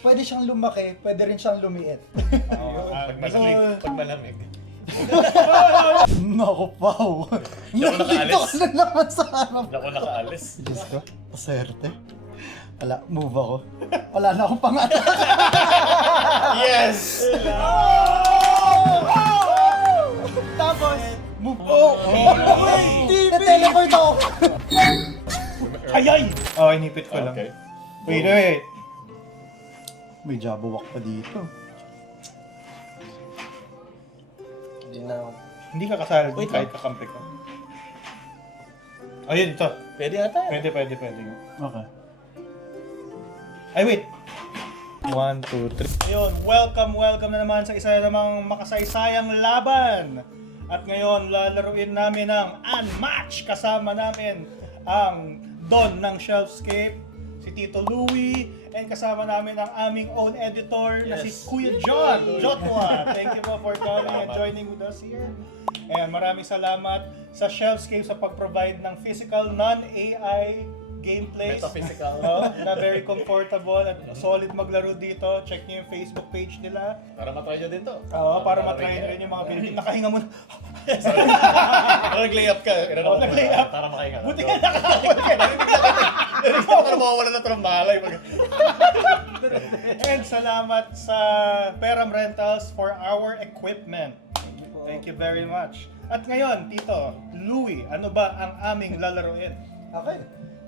pwede siyang lumaki, pwede rin siyang lumiit. Pag malamig. Naku, Pao. Nandito ka na naman sa harap. Ako nakaalis. Diyos ko, paserte. Wala, move ako. Wala na akong pangatak. Yes! Tapos, move. Na-teleport ako. Ayay! Oh, inipit ko lang. Okay. Wait. May jabawak pa dito. Hindi na ako. Hindi ka kasali Wait kahit kakampi ko. Ayun, ito. Pwede ata. Pwede. Okay. Ay, wait. 1, 2, 3. Ayun, welcome na naman sa isa namang makasaysayang laban. At ngayon, lalaruin namin ang Unmatched. Kasama namin ang Don ng Shelfscape, si Tito Louie, and kasama namin ang aming own editor na si Kuya John Jotwa. Thank you po for coming and joining with us here. And maraming salamat sa Shelfscape sa pag-provide ng physical non-AI gameplays. Metaphysical. Na very comfortable at solid maglaro dito. Check niyo yung Facebook page nila. Para matry nyo din to. Oo, para matry rin yung mga Pilipino. Nakahinga mo na. Para nag-layup ka. Nag-layup. Para makahinga. Buti ka nakakapot ka. Para mawawala na ito ng malay. And salamat sa Peram Rentals for our equipment. Thank you very much. At ngayon, Tito, Louie, ano ba ang aming lalaruin? Okay.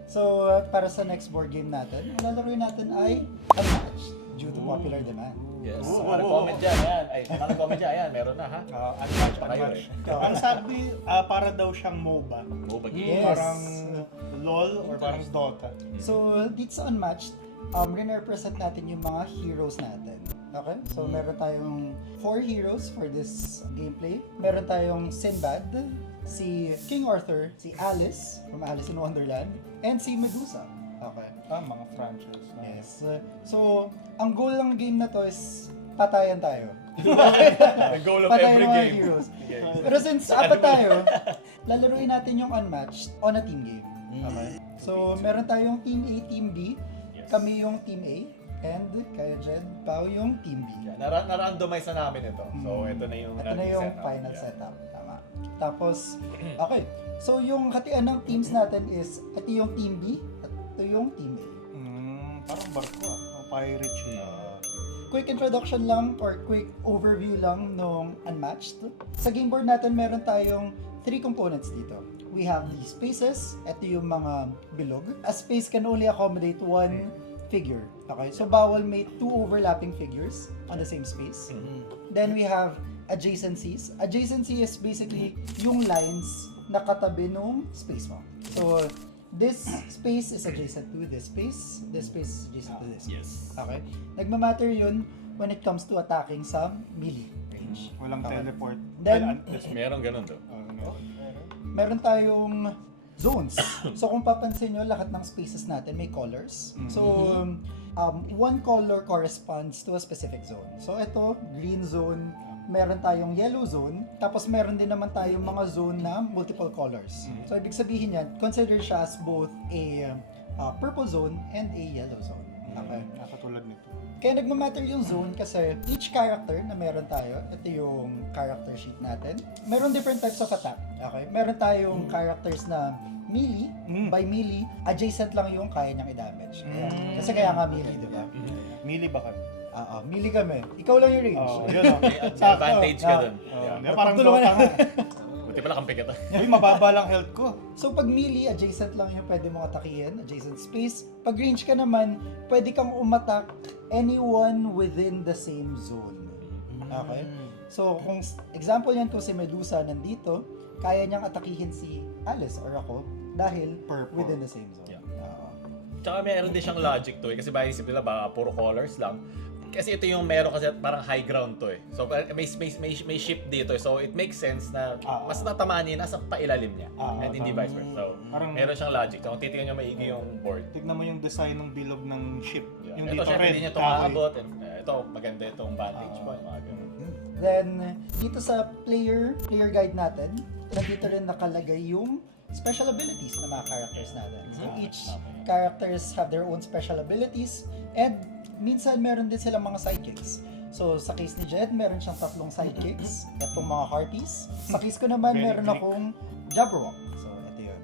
So, para sa next board game natin, ang lalaroin natin ay Unmatched due to popular demand. Yes. Mga nag-comment dyan. Ayan. Ay, mga nag-comment dyan. Ayan, meron na ha. Unmatched. Ang sabi, para daw siyang MOBA. MOBA Yes. Parang LOL or parang Dota. So, dito sa Unmatched, rin-represent natin yung mga heroes natin. Okay? So, meron tayong 4 heroes for this gameplay. Meron tayong Sinbad, si King Arthur, si Alice from Alice in Wonderland, and si Medusa. Okay. Mga franchise. Yes. So, ang goal ng game na to is patayan tayo. The goal of Patayan every mga game. heroes. Pero since apat tayo, lalaruin natin yung Unmatched on a team game. Okay? So, meron tayong Team A, Team B. Kami yung Team A. And kaya Jed, Pao yung Team B. Na-randomize na namin ito. So, ito na yung Ito na yung final setup. Tama. Tapos, okay. So, yung hatian ng teams natin is, ito yung Team B at ito yung Team A. Parang barko pirate siya. Quick introduction lang or quick overview lang nung Unmatched. Sa game board natin, meron tayong 3 components dito. We have the spaces. Ito yung mga bilog. A space can only accommodate 1 figure. Okay, so bawal may 2 overlapping figures on the same space. Then we have adjacencies. Adjacency is basically yung lines na katabi nung space mo. So, this space is adjacent to this space. This space is adjacent to this space. Okay? Nagmamatter yun when it comes to attacking sa melee range. Walang teleport. Then, Meron ganun to. meron tayong zones. So kung papansin nyo, lahat ng spaces natin may colors. So, one color corresponds to a specific zone. So ito, green zone, meron tayong yellow zone, tapos meron din naman tayong mga zone na multiple colors. So ibig sabihin yan, consider siya as both a purple zone and a yellow zone. Okay? Katulad nito. Kaya nagmamatter yung zone kasi each character na meron tayo, ito yung character sheet natin, meron different types of attack. Okay? Meron tayong characters na melee, by melee, adjacent lang yung kaya niyang i-damage. Kasi kaya nga melee, di ba? Melee ba kami? Melee kami. Ikaw lang yung range. Yun May advantage ka dun. Parang Tulungan Dota nga. Buti pala kampi kita. Uy, mababa lang health ko. So pag melee, adjacent lang yung pwede mong atakihin, adjacent space. Pag range ka naman, pwede kang umatak anyone within the same zone. Okay? So kung example yan, kung si Medusa nandito, kaya niyang atakihin si Alice or ako dahil within the same zone. Tsaka meron din siyang logic to eh. Kasi baka isip nila baka puro colors lang. Kasi ito yung meron kasi parang high ground to eh. So may ship dito eh. So it makes sense na mas natamaan niya nasa pailalim niya. And hindi vice versa. So meron siyang logic. So kung titignan nyo maigi yung board. Tignan mo yung design ng bilog ng ship. Yung Ito dito syempre red. hindi niya ito makaabot. Ito maganda itong vantage point. Mga ganun. Then, dito sa player guide natin, nandito rin nakalagay yung special abilities ng mga characters natin. So each Okay. characters have their own special abilities and minsan meron din silang mga sidekicks. So sa case ni Jed, meron siyang 3 sidekicks, itong mga harpies. Sa case ko naman, Very meron Greek. akong Jabberwock. So ito yun.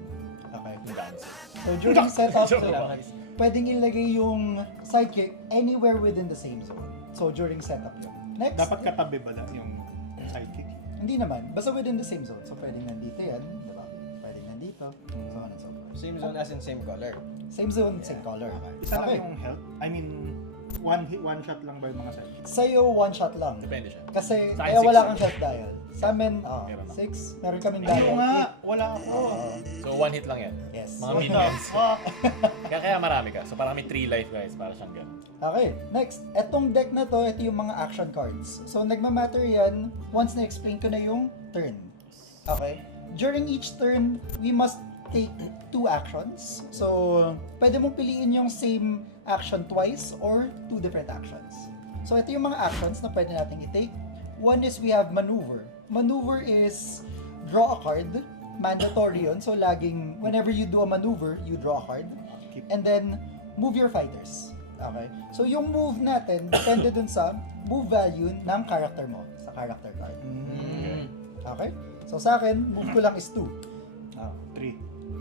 Okay. Dance. So during setup, so, Jabberwock. pwedeng ilagay yung sidekick anywhere within the same zone. So during setup yun. Next, Dapat katabi ba yung sidekick? hindi naman. Basta within the same zone. So pwedeng nandito yan, di ba? Pwedeng nandito, so on and so forth. Same zone as in same color. Same zone, same color. Isa lang Okay. yung health? I mean, one shot lang ba yung mga sidekicks? Sa'yo, one shot lang. Depende siya. Kasi Sa akin, kaya six wala lang. kang health dial. Sa amin, Meron ako. 6. Meron kaming Ayaw dial. nga! Wala ako! So, 1 hit lang yan. Yes. Mga What the minions. fuck? Kaya marami ka. So, parang may 3 life guys. Para siyang ganun. Okay, next. Etong deck na to, ito yung mga action cards. So, nagmamatter yan once na-explain ko na yung turn. Okay? During each turn, we must take 2 actions. So, pwede mong piliin yung same action twice or 2 different actions. So, ito yung mga actions na pwede natin i-take. One is we have maneuver. Maneuver is draw a card. Mandatory yun. So, laging, whenever you do a maneuver, you draw a card. And then, move your fighters. Okay? So, yung move natin, depende dun sa move value ng character mo sa character card. Okay? So, sa akin, move ko lang is 2. 3.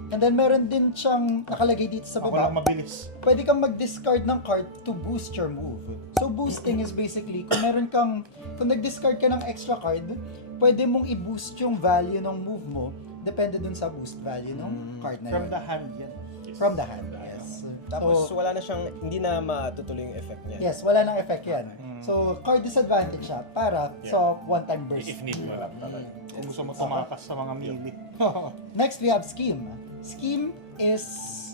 And then, meron din siyang nakalagay dito sa Ako lang baba. mabilis. Pwede kang mag-discard ng card to boost your move. So, boosting is basically, kung nag-discard ka ng extra card, pwede mong i-boost yung value ng move mo, depende dun sa boost value ng card na From yun. the hand yan. From the hand, yes. Tapos So, wala na siyang, hindi na matutuloy yung effect niya. yes, wala nang effect yan. So, card disadvantage siya para sa one-time burst. If need mo lang talaga. Kung gusto mo tumakas sa mga melee. Next, we have Scheme. Scheme is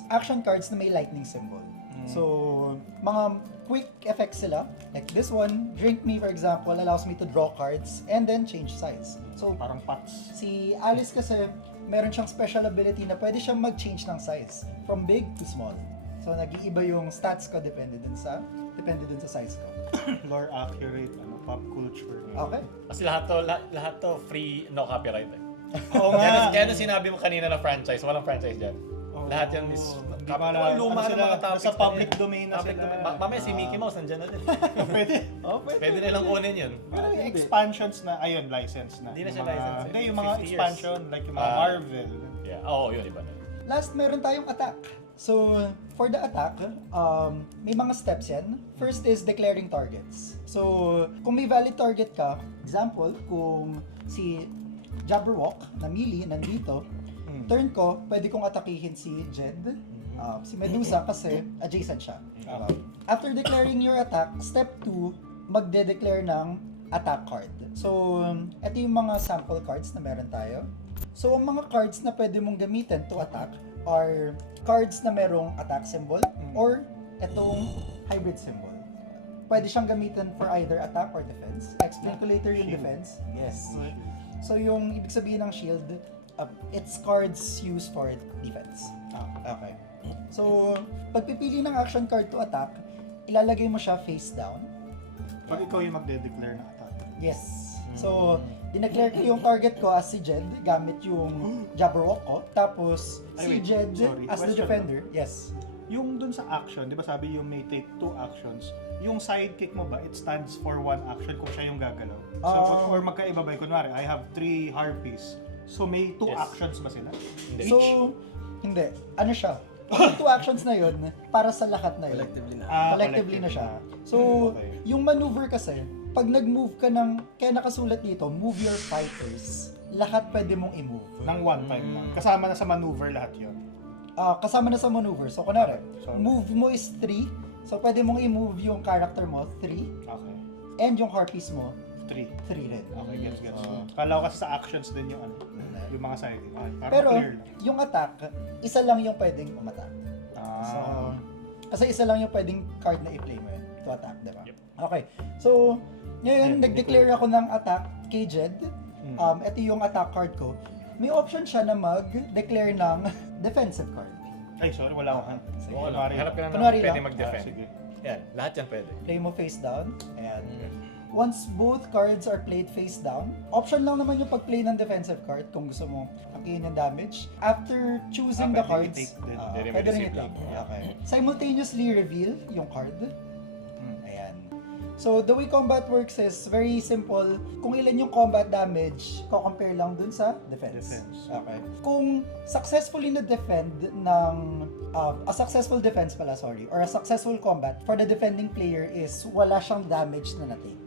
action cards na may lightning symbol. So, mga quick effects sila. Like this one, Drink Me for example, allows me to draw cards and then change size. So, Parang pots. si Alice kasi, meron siyang special ability na pwede siyang mag-change ng size from big to small. So, nag-iiba yung stats ko depende dun sa size ko. Lore accurate, pop culture. Okay. Kasi lahat to free, no copyright eh. Oo Kaya nung sinabi mo kanina na franchise, walang franchise dyan. Oo. Lahat yan is Hindi pala, luma ano ng sila, mga topics. nasa public na yan. domain na Public sila. domain. Mamaya si Mickey Mouse nandyan na din. Pwede. Oh, Pwede nilang kunin yun. Pero yung expansions na, ayun, license na. Hindi na Yung siya mga- license eh. Hindi, yung mga 50 years. expansion, like yung mga Ah. Marvel. Yeah. Oo, yun, iba na. Last, meron tayong attack. So, for the attack, may mga steps yan. First is declaring targets. So, kung may valid target ka, example, kung si Jabberwock na melee nandito, turn ko, pwede kong atakihin si Jed, si Medusa kasi adjacent siya. Diba? After declaring your attack, step 2, magde-declare ng attack card. So, ito yung mga sample cards na meron tayo. So, ang mga cards na pwede mong gamitin to attack are cards na merong attack symbol or itong hybrid symbol. Pwede siyang gamitin for either attack or defense. Explain ko later yung Shield. defense. Yes. So, yung ibig sabihin ng shield, it's cards used for defense. Okay. So, pagpipili ng action card to attack, ilalagay mo siya face down. Pag ikaw yung magde-declare na attack. Yes. So, dineclare ko yung target ko as si Jed gamit yung Jabberwock ko. Tapos, Ay, si wait. Jed Sorry. as the Question defender. Yes. Yung dun sa action, di ba sabi you may take 2 actions, yung sidekick mo ba, it stands for 1 action kung siya yung gagalaw? So, or magkaiba ba? Kunwari, I have 3 harpies. So, may 2 Yes. actions ba sila? Hindi. So, hindi. Ano siya? Yung 2 actions na yun, para sa lahat na yun. Collectively na. Collectively na siya. So, Okay. yung maneuver kasi, pag nag-move ka ng, kaya nakasulat dito, move your fighters, lahat pwede mong i-move. Nang one time lang. Kasama na sa maneuver lahat yon. Kasama na sa maneuver. So, kunwari, So- move mo is 3. So, pwede mong i-move yung character mo, 3. Okay. And yung harpies mo, 3. 3 rin. Okay, gets. Oo. Kala ko kasi sa actions din yung ano, yung mga sidekick. Okay, parang Pero, clear lang. yung attack, isa lang yung pwedeng umattack. So, kasi isa lang yung pwedeng card na i-play mo yun to attack, di ba? Yep. Okay. So, ngayon, Ayun, nag-declare ako ng attack kay Jed. Ito yung attack card ko. May option siya na mag-declare ng defensive card. Ay, sorry, wala akong hand. Sige. Hanap ka na Kunwari pwede lang. mag-defend. Sige. Yan, lahat yan pwede. Play mo face down. Ayan. once both cards are played face down, option lang naman yung pag-play ng defensive card kung gusto mo akihin yung damage. After choosing the Pwede cards, i-take din. Pwede pwede rin i-receive lang. i-take. Okay. Simultaneously reveal yung card. Ayan. So, the way combat works is very simple. Kung ilan yung combat damage, ko-compare lang dun sa defense. Okay. Kung successfully na-defend ng a successful defense pala, sorry, or a successful combat for the defending player is wala siyang damage na na-take.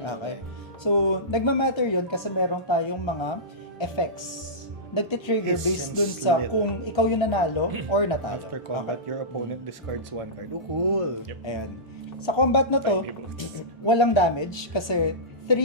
Okay. So, nagmamatter yun kasi meron tayong mga effects. Nagtitrigger based dun sa Split. kung ikaw yung nanalo or natalo. After combat, your opponent discards 1 card. Oh, cool! Ayan. Sa combat na to, walang damage kasi 3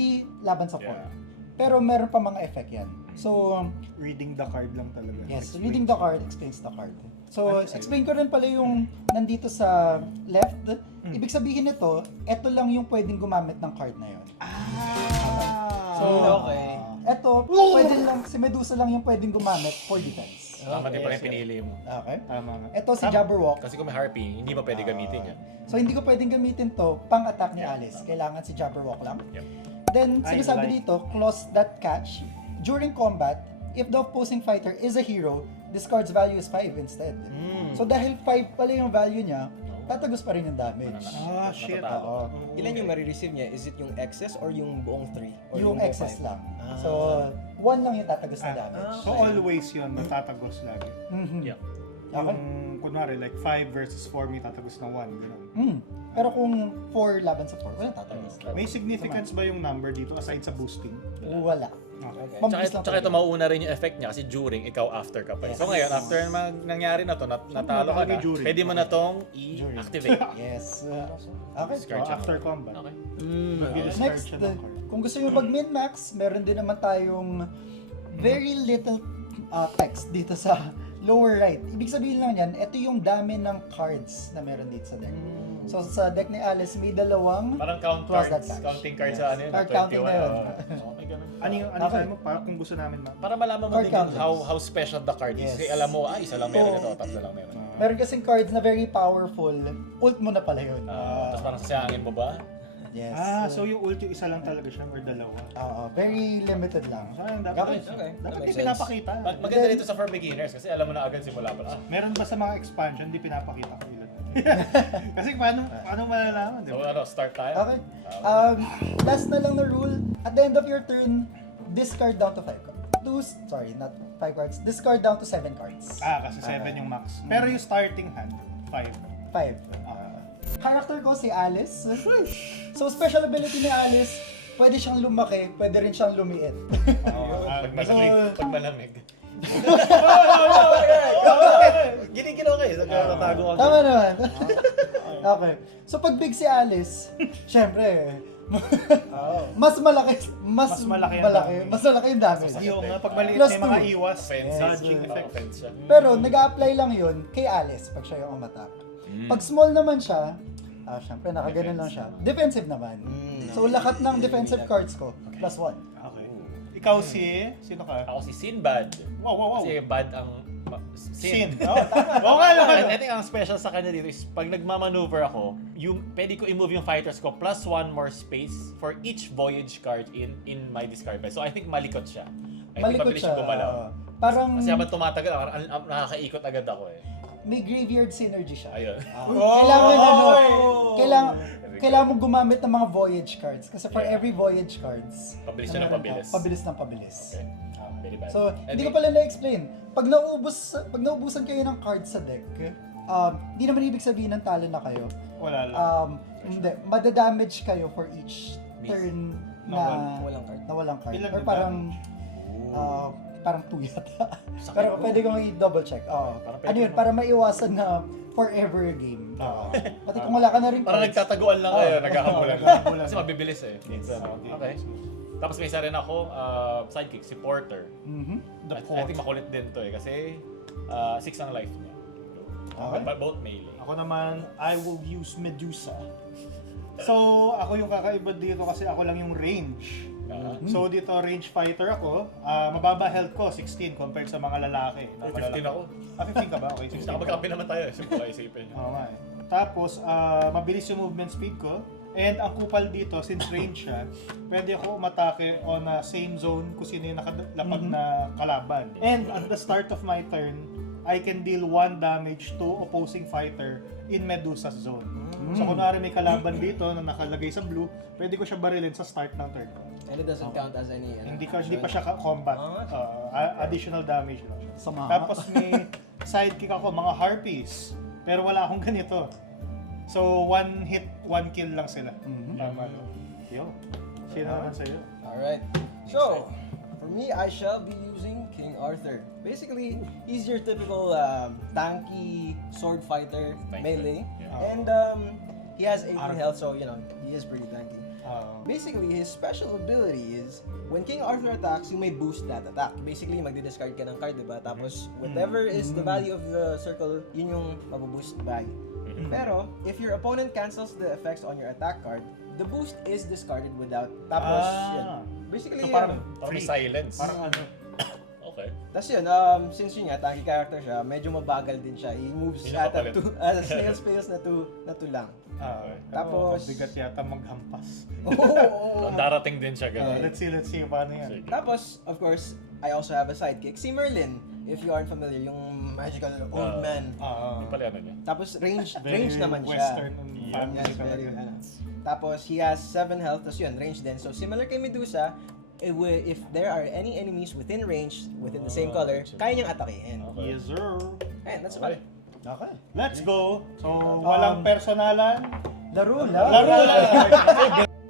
laban sa 4. Yeah. Pero meron pa mga effect yan. So, Reading the card lang talaga. yes, Explains. reading the card explains the card. So, Ayos, explain ko rin pala yung nandito sa left. Ibig sabihin nito, eto lang yung pwedeng gumamit ng card na yun. Ah! So, Okay. eto, pwede lang, si Medusa lang yung pwedeng gumamit for defense. Tama din pala yung pinili mo. Okay? Tama nga. Eto si Jabberwock. Kasi kung may Harpy, hindi pa pwede gamitin yan. So, hindi ko pwedeng gamitin to pang-attack ni Alice. Kailangan si Jabberwock lang. Yep. Then, I sinasabi like. dito, clause that catch. During combat, if the opposing fighter is a hero, discards value is 5 instead. So, dahil 5 pala yung value niya, tatagos pa rin yung damage. Ah, shit. Oo. Ilan yung marireceive niya? Is it yung excess or yung buong 3? Or Yung buong excess five? lang. So, 1 lang yung tatagos na damage. So always yun, matatagos lagi. Mhm. Yeah. Okay. Yung, kunwari, like 5 versus 4, may tatagos ng 1. Ganun. Pero kung 4 laban sa 4, wala tatagos. May significance ba yung number dito aside sa boosting? Wala. Okay. Mabilis lang Tsaka ito talaga. mauuna rin yung effect niya kasi during, ikaw after ka pa. So ngayon, after nangyari na to, natalo ka na, during? pwede mo na tong i-activate. Yes. Okay. Discard siya. After combat. Okay. Mag-discard Next, siya ng card. kung gusto nyo mag-min-max, meron din naman tayong very little text dito sa lower right. Ibig sabihin lang yan, ito yung dami ng cards na meron dito sa deck. So sa deck ni Alice, may dalawang Parang count Plus that cards, catch. counting cards Yes. sa ano yun, Card counting na yun. Oh, may ganun. Ano yung ano Okay. sabi mo? Para kung gusto namin Para malaman mo Card din yung counters. how special the card is. Yes. Kasi alam mo, isa lang meron So, ito, tatlo lang meron. Meron kasing cards na very powerful. Ult mo na pala yun. Tapos parang sasayangin mo ba? Yes. so yung ulti isa lang talaga siya or dalawa? Very limited lang. Sayang, dapat, Okay. Okay. dapat That di makes sense. pinapakita. Maganda dito sa for beginners kasi alam mo na agad simula pa. Meron ba sa mga expansion, di pinapakita ko ilan? Kasi paano malalaman? Di So ba? start tayo. Okay. Last na lang na rule. At the end of your turn, discard down to 5 cards. Sorry, not 5 cards. Discard down to 7 cards. Kasi 7 yung max. Pero yung starting hand, 5. 5. Character ko si Alice. So, special ability ni Alice, pwede siyang lumaki, pwede rin siyang lumiit. Pag malamig. Pag malamig. Giniginaw kayo. Nagkatago ako. Tama naman. Okay. So, pag big si Alice, syempre, mas malaki Mas malaki ang damage. mas malaki yung damage. Yung pag maliit Plus may mga two. iwas, Offensive. dodging effect. Offense siya. Pero nag-a-apply lang yun kay Alice pag siya yung umatak. Pag small naman siya, syempre nakaganon lang siya. Defensive naman. So lahat ng defensive cards ko, plus 1. Okay. Ikaw sino ka? Ako si Sinbad. Wow. Kasi bad ang... Sin. Oo nga naman. I think ang special sa kanya dito is pag nagmamaneuver ako, pwede ko i-move yung fighters ko plus 1 more space for each voyage card in my discard pile. So I think malikot siya. I think Malikot mabilis siya. siya gumalaw. Parang Kasi habang tumatagal, nakakaikot agad ako eh. may graveyard synergy siya. Ayun. Kailangan mo gumamit ng mga voyage cards. Kasi for every voyage cards, Pabilis na siya ng meron ka, pabilis. Pabilis ng pabilis. Okay. Very bad. So, hindi ko pala na-explain. Pag naubusan kayo ng cards sa deck, hindi naman ibig sabihin ng talo na kayo. Wala lang. Hindi. Madadamage kayo for each turn na walang card. Ilan Or yung parang 2 yata. Pero pwede kong i-double check. Ano yun, para maiwasan na forever game. Pati kung wala ka na rin Parang cards. nagtataguan lang kayo, naghahambulan lang. Kasi mabibilis eh. Minsan. Okay. Tapos may isa rin ako, sidekick, si Porter. The I think makulit din to eh, kasi 6 ang life niya. Okay. Both melee. Ako naman, I will use Medusa. So, ako yung kakaiba dito kasi ako lang yung range. So, dito range fighter ako. Mababa health ko, 16 compared sa mga lalaki. 15 ako. 15 ka ba? Okay, 16. Saka magkapi naman tayo, simple isipin niyo. Oo nga eh. Tapos, mabilis yung movement speed ko. And ang kupal dito, since range siya, pwede ako umatake on a same zone kung sino yung nakalapag na kalaban. And at the start of my turn, I can deal 1 damage to opposing fighter in Medusa's zone. So kunwari may kalaban dito na nakalagay sa blue, pwede ko siya barilin sa start ng turn. And it doesn't count as any... Hindi pa siya combat. Additional damage lang siya. Sama. Tapos may sidekick ako, mga harpies. Pero wala akong ganito. So, 1 hit, 1 kill lang sila. Tama no? Yo. Sino naman sa'yo? Alright. So, for me, I shall be using King Arthur. Basically, he's your typical tanky sword fighter, melee. Yeah. And he has 18 health, so you know, he is pretty tanky. Basically, his special ability is when King Arthur attacks, you may boost that attack. Basically, magdi-discard ka ng card, diba? Tapos, whatever is the value of the circle, yun yung mabuboost value. Pero, if your opponent cancels the effects on your attack card, the boost is discarded without. Tapos, yun. Basically, So parang Parang may free. silence. Parang ano? Okay. Tapos yun, since yun nga, tanky character siya, medyo mabagal din siya. He moves Yun at ang a kapalit. snail's pace na 2 lang. Tapos, Tapos- bigat yata maghampas. Oo. Darating din siya ganun. Let's see paano yan. Sige. Tapos, of course, I also have a sidekick, si Merlin. If you aren't familiar, yung magical old man. Yung pala ano niya. Tapos range Very naman siya. Western Yeah. family Yes, talaga. very, Tapos he has 7 health, tapos yun, range din. So similar kay Medusa, if there are any enemies within range, within the same color, kaya niyang atakein. Okay. Yes, sir. Ayan, that's about Okay. it. Okay. Let's go. So, walang personalan. Laro lang. Laro lang!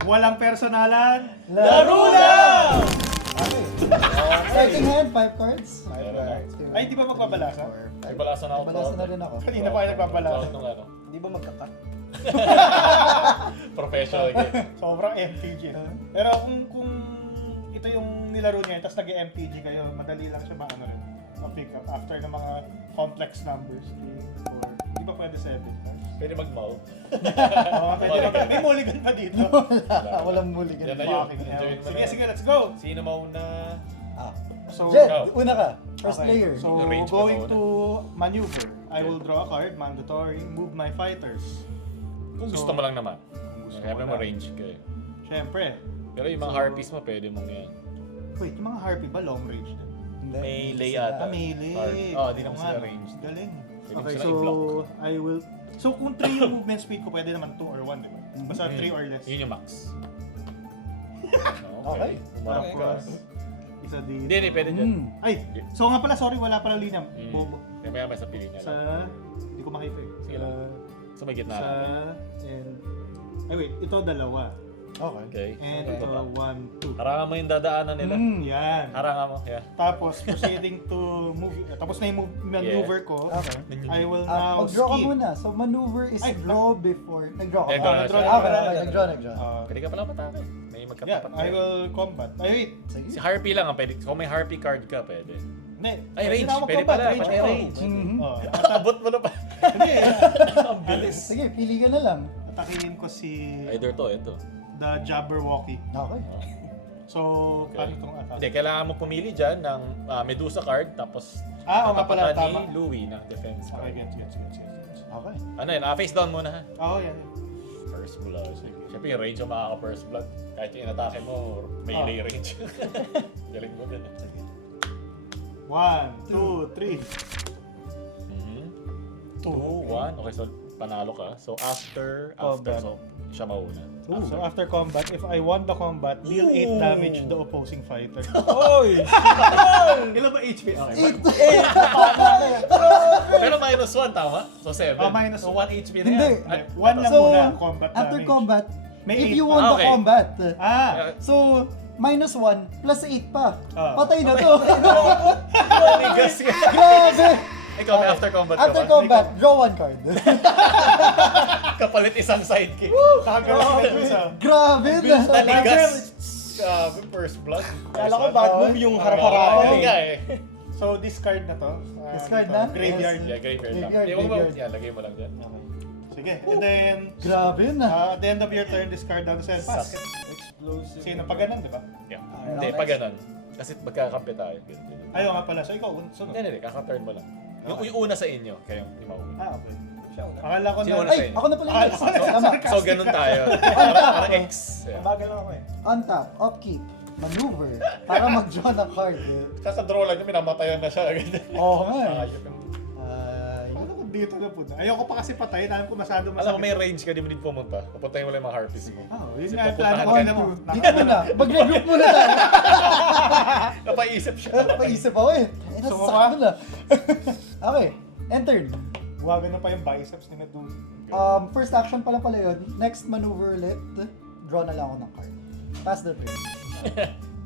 Walang personalan. Laro lang! Starting hand, 5 cards. Ay, di ba magbabalasa? May balasan ako. Balasa na rin ako. Kanina pa kayo nagbabalasa. Throughout nung ano. Hindi ba magkakat? Professional game. Sobrang MTG. Pero kung ito yung nilaro niya, tapos nag-MTG kayo, madali lang siya maano rin. Ma-pick up after ng mga complex numbers. 3, 4, di ba pwede 7? Pwede mag-mouth. Oo, pwede mag- May mulligan pa dito. Walang muli Yan na ganun. yun. Fucking hell. Enjoyin mo Sige, na. sige, let's go! Sino mauna? So, Jed, go. una ka. First okay, player. So, Yung range going pa to maneuver, I will draw a card, mandatory, move my fighters. Kung So, gusto mo lang naman. gusto Kaya mo may lang. range ka eh. Siyempre. Pero yung mga harpies mo, pwede mong yan. Wait, yung mga harpy ba long range din? Hindi. Melee Sila. ata. Melee. Di naman Oo sila nga, range. Galing. Pwede Okay, sila so i-block. I will... So kung 3 yung movement speed ko, pwede naman 2 or 1, di ba? Basta 3 or less. Yun yung max. Okay. Umarap ka. Tapos, isa dito. Hindi, pwede dyan. Ay, so nga pala, sorry, wala pala linya. Bobo. Kaya maya may sa pili niya Sa... lang. Hindi ko makita eh. Sige lang. Sa may gitna Sa... lang. And... Ay wait, ito dalawa. Okay. Okay. And Okay. ito, 1, 2. Harangan mo yung dadaanan nila. Yan. Harangan mo, yeah. Tapos, proceeding to move. Tapos na yung maneuver ko. Okay. I will now Mag-draw ka skip. muna. So, maneuver is Ay, draw before. Nag-draw ka Eh, ba? nag-draw na Ah, siya. okay. Nag-draw. Pwede ka pala matake. May Yeah, magkatapat I will combat. Ay, wait. Sige. Si Harpy lang ang pwede. Kung may Harpy card ka, pwede. Hindi. Ay, range. na ako Pwede mag-combat. pala. Range May ako. range. Mhm. Oh, Abot mo na pa. hindi. Ang bilis. Sige, pili ka na lang. Atakihin ko si Either to, ito. the Jabberwocky. Okay. So, Okay. paano itong attack? Hindi, kailangan mo pumili dyan ng Medusa card, tapos Ah, oo nga pala, tatapatan tama. ni Louie ng defense Okay, card. gets. Okay. Ano yun? Face down muna ha. Oo, yan. First blood. Siyempre yung range yung makaka-first blood. Kahit yung inatake mo, melee range. Galing mo din. 1, 2, 3. 2, 1. Okay, so panalo ka. So after, Combat. so siya mauna. So after combat, if I won the combat, deal 8 damage to the opposing fighter. Oy! Ilan ba HP? Okay. Pero minus 1, tama? So 7. Oh, minus So 1 HP na Hindi. yan. Ay, 1 lang So, muna, combat after damage. combat, May if eight you pa. won the Okay. combat, Ah! so, minus 1 plus 8 pa. Ah. Patay na to. Tigas ka. Grabe! Ikaw, may after combat ka After ba? combat, draw 1 card. Kapalit isang sidekick. Nakagalaw si Medusa. Grabe na. Taligas. Grabe, first blood. Kala ko bad move yung harap-harapan. Hindi nga eh. So, discard na to. Discard Ito, na? Graveyard. Yes. Yeah, graveyard lang. Graveyard, Yung mo, graveyard. yan, lagay mo lang dyan. Sige. And then, Grabe na. at the end of your turn, discard down to 7 pass. Explosive. Sino? Pag ganun, di ba? Yeah. Hindi, pag ganun. Kasi magkakampi tayo. Ayaw nga pala. So, ikaw, sunod. Hindi, kaka-turn mo lang. Yung una sa inyo, kayong imauna. Ah, okay. Siya una. Akala ko Sino na... una? Ay, ako na pala yung next. Tama. So, ganun tayo. Parang X. Yeah. Bagal lang ako eh. Untap, upkeep, maneuver, para mag-draw ng card. Kakadraw lang yung minamatayan na siya. Oo nga. Ayun yung... Ano kung dito na po? Ayoko pa kasi patayin. Alam ko masyado masakit. Alam mo, may range ka, di mo din pumunta. Pupuntahin mo lang yung mga harpies mo. Yun Kasi nga yung pupuntahan plano ka ko. na. Dito muna. Mag-regroup muna tayo. Napaisip siya. Paisip ako eh. Ay, Sumama. nasasakto na. Okay, entered. Huwagan na pa yung biceps ni Medusa. First action pa lang pala yun. Next maneuver ulit. Draw na lang ako ng card. Pass the turn.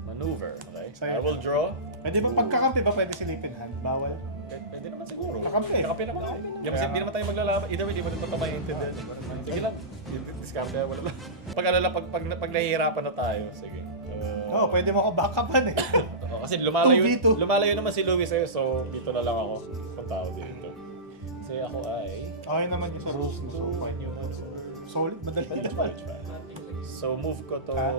Maneuver, okay? Sa'yo. I will draw. Pwede ba pagkakampi ba pwede silipin hand? Bawal. Pwede naman siguro. Kakampi. Kakampi naman tayo. Hindi naman tayo maglalaban. Either way, di mo din ito maintindihan. Sige lang. Discard na, wala lang. Pag nahihirapan na tayo, sige. Oo, pwede mo ako backupan eh. Kasi 2v2. lumalayo naman si Luis eh, so dito na lang ako. Punta ako dito. Kasi ako ay... Okay naman yung sa rules. So, fine yung solid, madali. So move ko to... Ah.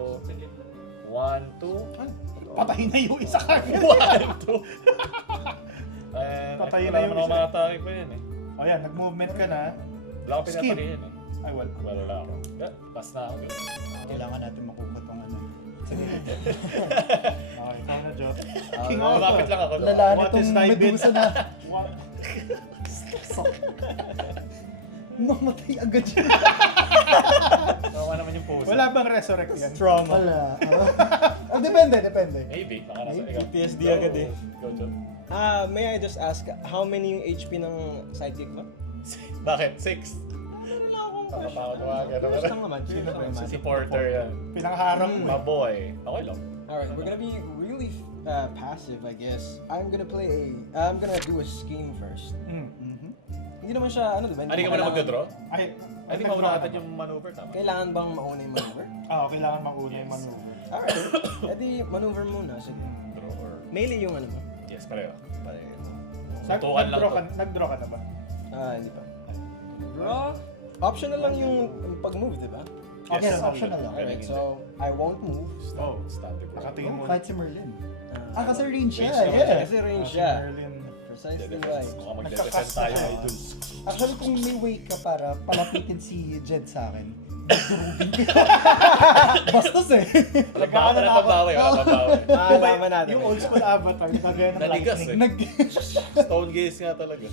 1, 2... Patay na yung isa kagad. 1, 2... Patayin wala na yung naman ako isa. makatake pa yan eh. O yan, nag-movement ka na. Wala akong Skip. pinapalihin eh. Ay, wala. Wala ako. Pass na ako. Kailangan natin makuha tong ano. Okay, ikaw na, Jot. King Alpha. Malapit lang ako. Lala What is nitong thy bid? Medusa na. What? Mamatay agad siya. Nakuha naman yung pose. Wala bang resurrect yan? Trauma. Wala. Depende. Maybe. Baka nasa ikaw. PTSD Go. agad eh. Go, John. May I just ask, how many yung HP ng sidekick mo? Bakit? 6. Wala akong Curious lang naman. Curious lang naman. Si Porter yan. Pinangharap mo. Maboy. Okay lang. Alright, we're gonna be really passive, I guess. I'm gonna do a scheme first. Hindi naman siya, ano diba? Hindi ka muna magdodraw? Ay, Hindi mo muna agad yung maneuver, tama? Kailangan bang mauna yung maneuver? kailangan mag-una yung maneuver. Alright, edi maneuver muna. Sige. Draw or... Melee yung ano mo? Yes, pareho. Suntukan lang to. Nag-draw ka na ba? Hindi pa. Draw? Optional lang yung pag-move, diba? Yes, optional lang. Alright, so I won't move. Oh, Standard. nakatingin mo. Fight si Merlin. Kasi range siya. Range Yeah. Kasi range Si siya. Merlin. Precisely why. Mukhang magde-defend tayo, idol. Actually, kung may way ka para palapitin si Jed sa akin, durugin ko. Bastos eh. Wala pabawi, wala pabawi. Malalaman natin. Yung old school avatar, kagaya ng Naligas lightning. Stone gaze nga talaga.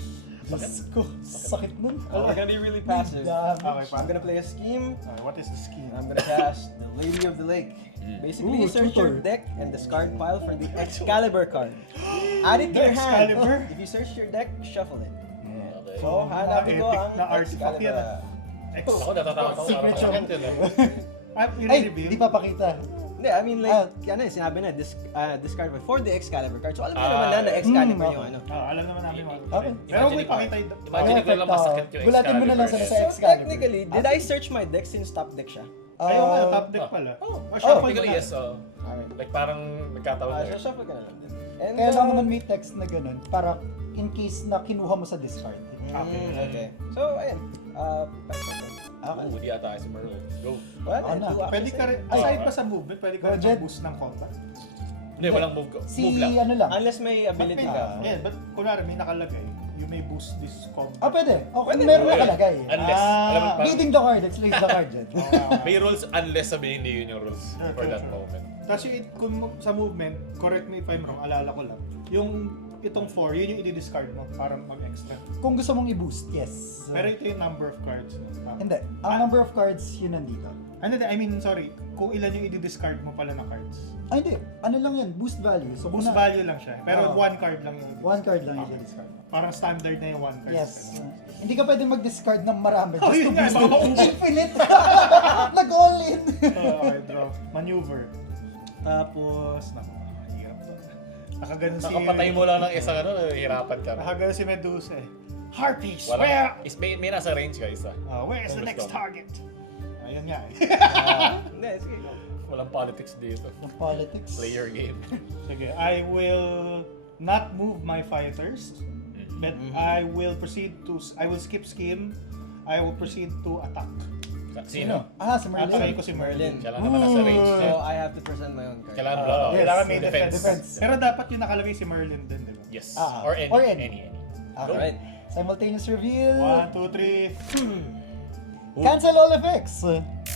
Diyos ko, sakit nun. We're gonna be really passive. Okay, pa. I'm gonna play a scheme. What is the scheme? I'm gonna cast the Lady of the Lake. Basically, Ooh, search your tutor. deck and discard pile for the Excalibur card. Add it to your hand. Excalibur? If you search your deck, shuffle it. Okay. So, hanapin ko epic ang na artifact yan, Excalibur. Ako natatakot ako. Secret Parang shop. sakit yun eh. Ay, Ay, i-reveal? di papakita. Hindi, I mean like, ano eh, sinabi na, discard for the Excalibur card. So, alam mo naman na Excalibur yung ano. Alam naman namin mga. Okay. Pero may pakita yung... Imagine ko lang masakit yung Gulatin mo na lang sa Excalibur. So, Excalibur. technically, did I search my deck since top deck siya? Ayaw nga, top deck pala. Oh, shuffle technically mo na. yes. So, Alright. like parang nagkataon na So, yun. shuffle ka na lang din. And, Kaya lang naman may text na ganun para in case na kinuha mo sa discard. Okay. So, ayun. Hindi ata si Merlin. Go. Well, Ako na. Pwede ka rin, aside pa sa movement, pwede ka rin Budget. mag-boost ng combat. Hindi, walang move ko. Si Move lang. ano lang. Unless may ability ka. But kunwari may nakalagay, you may boost this combat. Pwede. O, kung Pwede. meron nakalagay. Unless, alam mo, parang, Reading the card, it's reading the card dyan. may rules unless sabihin hindi yun yung rules for that moment. Kasi kung sa movement, correct me if I'm wrong, alala ko lang, yung itong 4, yun yung i-discard mo para mag-extra. Kung gusto mong i-boost, yes. Pero ito yung number of cards. Hindi. Ang number of cards, yun nandito. I mean, sorry, kung ilan yung i-discard mo pala na cards. Ay, hindi. Ano lang yan? Boost value. So, Boost kung value lang siya. Pero Oo. one card lang yung One card lang yung discard mo. Parang standard na yung one card. Yes. Hindi ka pwede mag-discard ng marami Oh, just to yun nga, boost baka it. Infinite! Nag-all in! Okay, draw. Maneuver. Tapos, hirap to. Nakaganon si... Nakapatay mo lang ng isang ano, hirapan ka na. Nakaganon si Medusa eh. Harpies, Wala. May nasa range ka isa. Where is the Kung next gusto. target? Ayun nga eh. Hindi, sige. Go. Walang politics dito. Ng politics. Player game. Sige, I will not move my fighters, but I will skip scheme. I will proceed to attack. Sino? Si Atake Merlin. ko si Merlin. Kailangan naman nasa range. So, I have to present my own card. Kailangan block. Yes. Kailangan may Defense. defense. Pero dapat yung nakalagay si Merlin din, di ba? Yes. Ah, Or any. or any. Any. Okay. Alright. Simultaneous reveal. 1, 2, 3. Cancel all effects.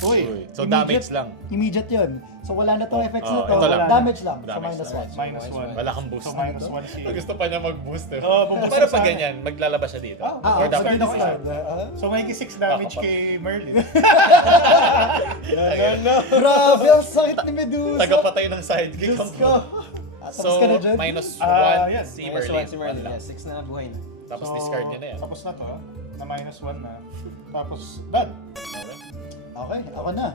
Uy. So damage lang. Immediate yun. So wala na tong effects na to. ito lang. Damage lang. So Damage minus lang. 1. Minus 1. Wala kang boost. So minus 1 si... Gusto pa niya mag-boost eh. Oo, buboost Pero sa pag akin. ganyan, maglalabas siya dito. Or So dapat dito ko decision. So may 6 damage kay Merlin. Grabe, ang sakit ni Medusa. Tagapatay ng sidekick Diyos ang ko. Tapos So, ka na dyan? minus 1 yan. si Minus Merlin. 1 si Merlin. One lang. Yeah, 6 na buhay na. Tapos discard niya na yan. Tapos na to, na minus 1 na. Tapos, done. Okay. Okay, ako na.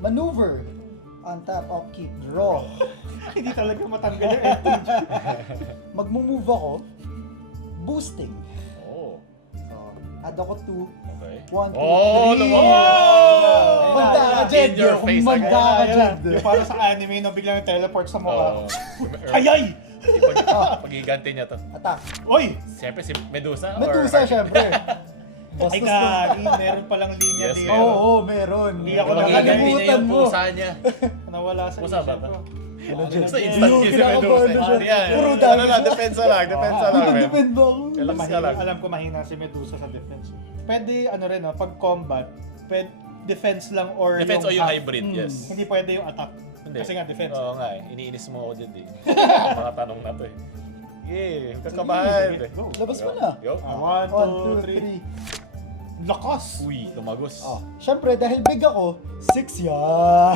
Maneuver. On top of keep draw. Hindi talaga matanggal yung edge. Magmo-move ako. Boosting. Oh. So, add ako 2. Okay. 1, 2, 3. Oh, Manda ka, Jed. In your face Manda agad. ka, Ayan, Jed. yung para sa anime no, biglang teleport sa mukha. Oh. Ayay! Pag-iganti niya to. Attack. Oy! Siyempre si Medusa. Medusa, syempre. Ay Bastos kagi, meron palang linya Yes, dito. meron. Oo, meron. Hindi ako Pag-iganti niya Nakalimutan yung mo. pusa niya. Nawala sa Pusa ba isip to? ko. Basta instant kill si kinakabahan Medusa. na siya. Yan. Puro Ano damage lang, siya. depensa lang. Depensa lang. men. Depend ba ako? Relax ka Mahina, lang. alam ko mahina si Medusa sa defense. Pwede ano rin, no, pag combat, pwede defense lang or Defense o yung half. hybrid, yes. Hindi pwede yung attack. Hindi. Kasi nga defense. Oo nga eh. Iniinis mo ako dyan eh. Mga tanong na to eh. Yeah, kakabahan. Go. Labas mo na. Yo. 1, 2, 3. Lakas! Uy, tumagos. Oh, syempre, dahil big ako, 6 yan.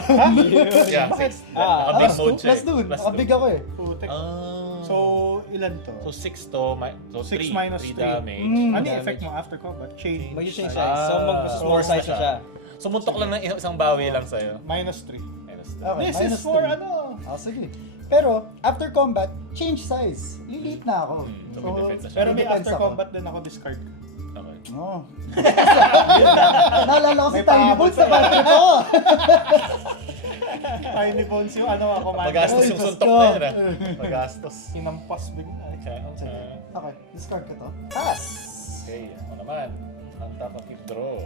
Yeah, Bakit? 6. Naka-big mode siya Plus 2. Nakabig ako eh. Putek. Ah. So, ilan to? So 6 to, so 6 3. minus 3. 3 damage. Ano yung damage. effect mo after combat? Change. Mag-change size. size. So, mag-small so size na siya. So muntok lang ng isang bawi lang sa'yo. Minus 3. Minus two. Okay, This is minus for 3. ano? Ah, sige. Pero, after combat, change size. Lilit na ako. So may defense na siya. Pero may Defense after ako. combat din ako discard. Okay. Oh. Naalala ko si May Tiny pahabol Bones sa sa'yo. battery ko. Tiny Bones yung ano ako man. Magastos Ay, yung Diyos suntok ko. na yun ah. Magastos. Sinampas bigla. Okay, okay. Okay, discard ko to. Pass. Okay, ako naman. Ang top of keep draw.